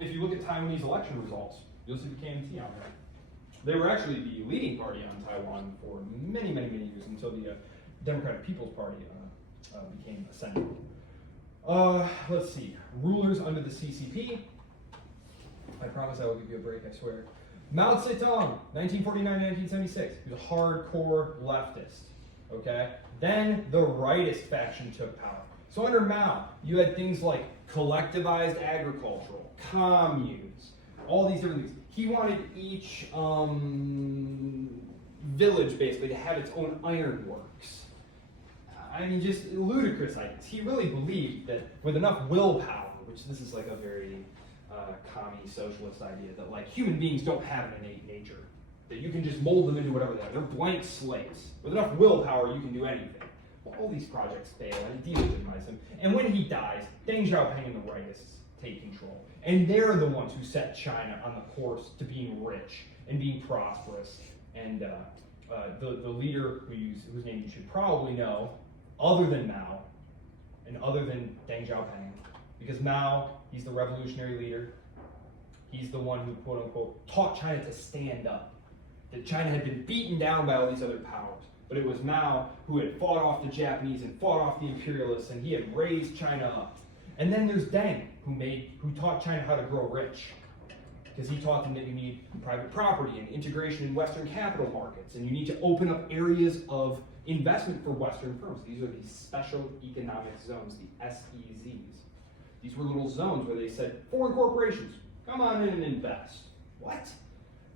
If you look at Taiwanese election results, you'll see the KMT on there. They were actually the leading party on Taiwan for many, many, many years until the Democratic People's Party became ascendant. Let's see. Rulers under the CCP. I promise I will give you a break, I swear. Mao Zedong, 1949-1976. He was a hardcore leftist, okay? Then the rightist faction took power. So under Mao, you had things like collectivized agricultural, communes, all these different things. He wanted each village, basically, to have its own ironworks. I mean, just ludicrous ideas. He really believed that with enough willpower, which this is like a very commie socialist idea, that like human beings don't have an innate nature, that you can just mold them into whatever they are. They're blank slates. With enough willpower, you can do anything. Well, all these projects fail and delegitimize him. And when he dies, Deng Xiaoping and the rightists take control. And they're the ones who set China on the course to being rich and being prosperous. And the leader whose name you should probably know, other than Mao, and other than Deng Xiaoping, because Mao, he's the revolutionary leader. He's the one who, quote unquote, taught China to stand up. That China had been beaten down by all these other powers. But it was Mao who had fought off the Japanese and fought off the imperialists, and he had raised China up. And then there's Deng, who taught China how to grow rich. Because he taught them that you need private property and integration in Western capital markets, and you need to open up areas of investment for Western firms. These are these special economic zones, the SEZs. These were little zones where they said, foreign corporations, come on in and invest. What?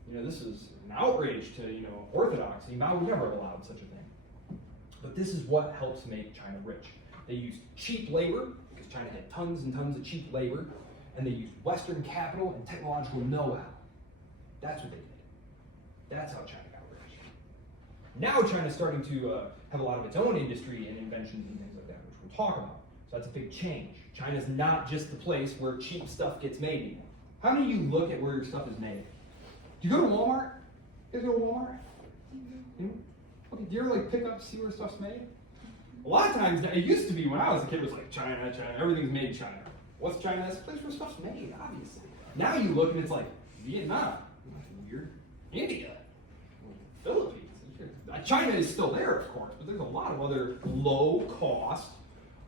This is an outrage to, orthodoxy. Mao would never have allowed such a thing. But this is what helps make China rich. They used cheap labor, because China had tons and tons of cheap labor, and they used Western capital and technological know-how. That's what they did. That's how China got rich. Now China's starting to have a lot of its own industry and inventions and things like that, which we'll talk about. So that's a big change. China's not just the place where cheap stuff gets made anymore. How many of you look at where your stuff is made? Do you go to Walmart? You guys go to Walmart? Okay, do you ever pick up, see where stuff's made? A lot of times, it used to be when I was a kid, it was like China, everything's made in China. What's China? That's a place where stuff's made, obviously. Now you look and it's like Vietnam, weird, India, Philippines. China is still there, of course, but there's a lot of other low cost,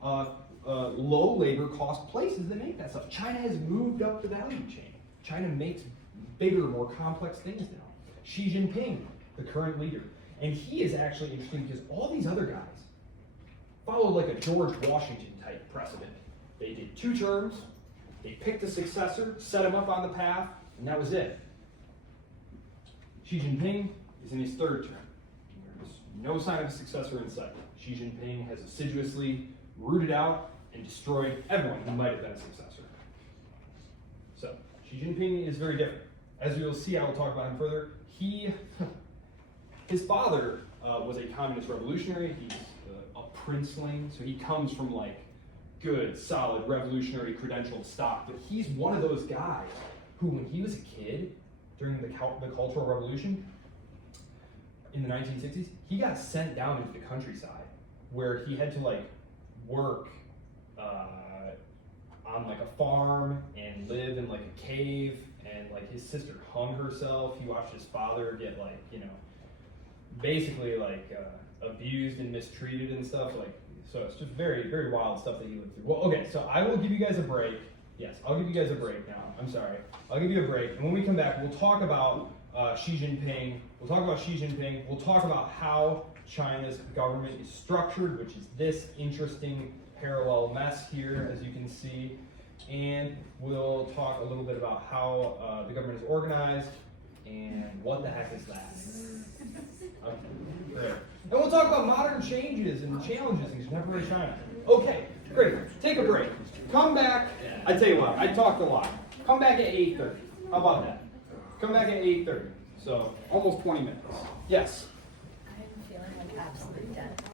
low labor cost places that make that stuff. China has moved up the value chain. China makes bigger, more complex things now. Xi Jinping, the current leader. And he is actually interesting because all these other guys followed like a George Washington type precedent. They did 2 terms, they picked a successor, set him up on the path, and that was it. Xi Jinping is in his 3rd term. There's no sign of a successor in sight. Xi Jinping has assiduously rooted out and destroyed everyone who might have been a successor. So, Xi Jinping is very different. As you'll see, I will talk about him further. His father was a communist revolutionary. He's a princeling, so he comes from good, solid, revolutionary credentialed stock. But he's one of those guys who, when he was a kid, during the Cultural Revolution in the 1960s, he got sent down into the countryside where he had to work on a farm and live in a cave, and his sister hung herself. He watched his father get basically abused and mistreated and stuff. So it's just very, very wild stuff that he lived through. Well, okay, so I will give you guys a break. Yes, I'll give you guys a break now. I'm sorry. I'll give you a break, and when we come back, we'll talk about Xi Jinping. We'll talk about Xi Jinping. We'll talk about how China's government is structured, which is this interesting parallel mess here, as you can see. And we'll talk a little bit about how the government is organized and what the heck is that. Okay, great. And we'll talk about modern changes and challenges in contemporary China. Okay, great. Take a break. Come back. I tell you what, I talked a lot. Come back at 8:30. How about that? Come back at 8:30. So almost 20 minutes. Yes.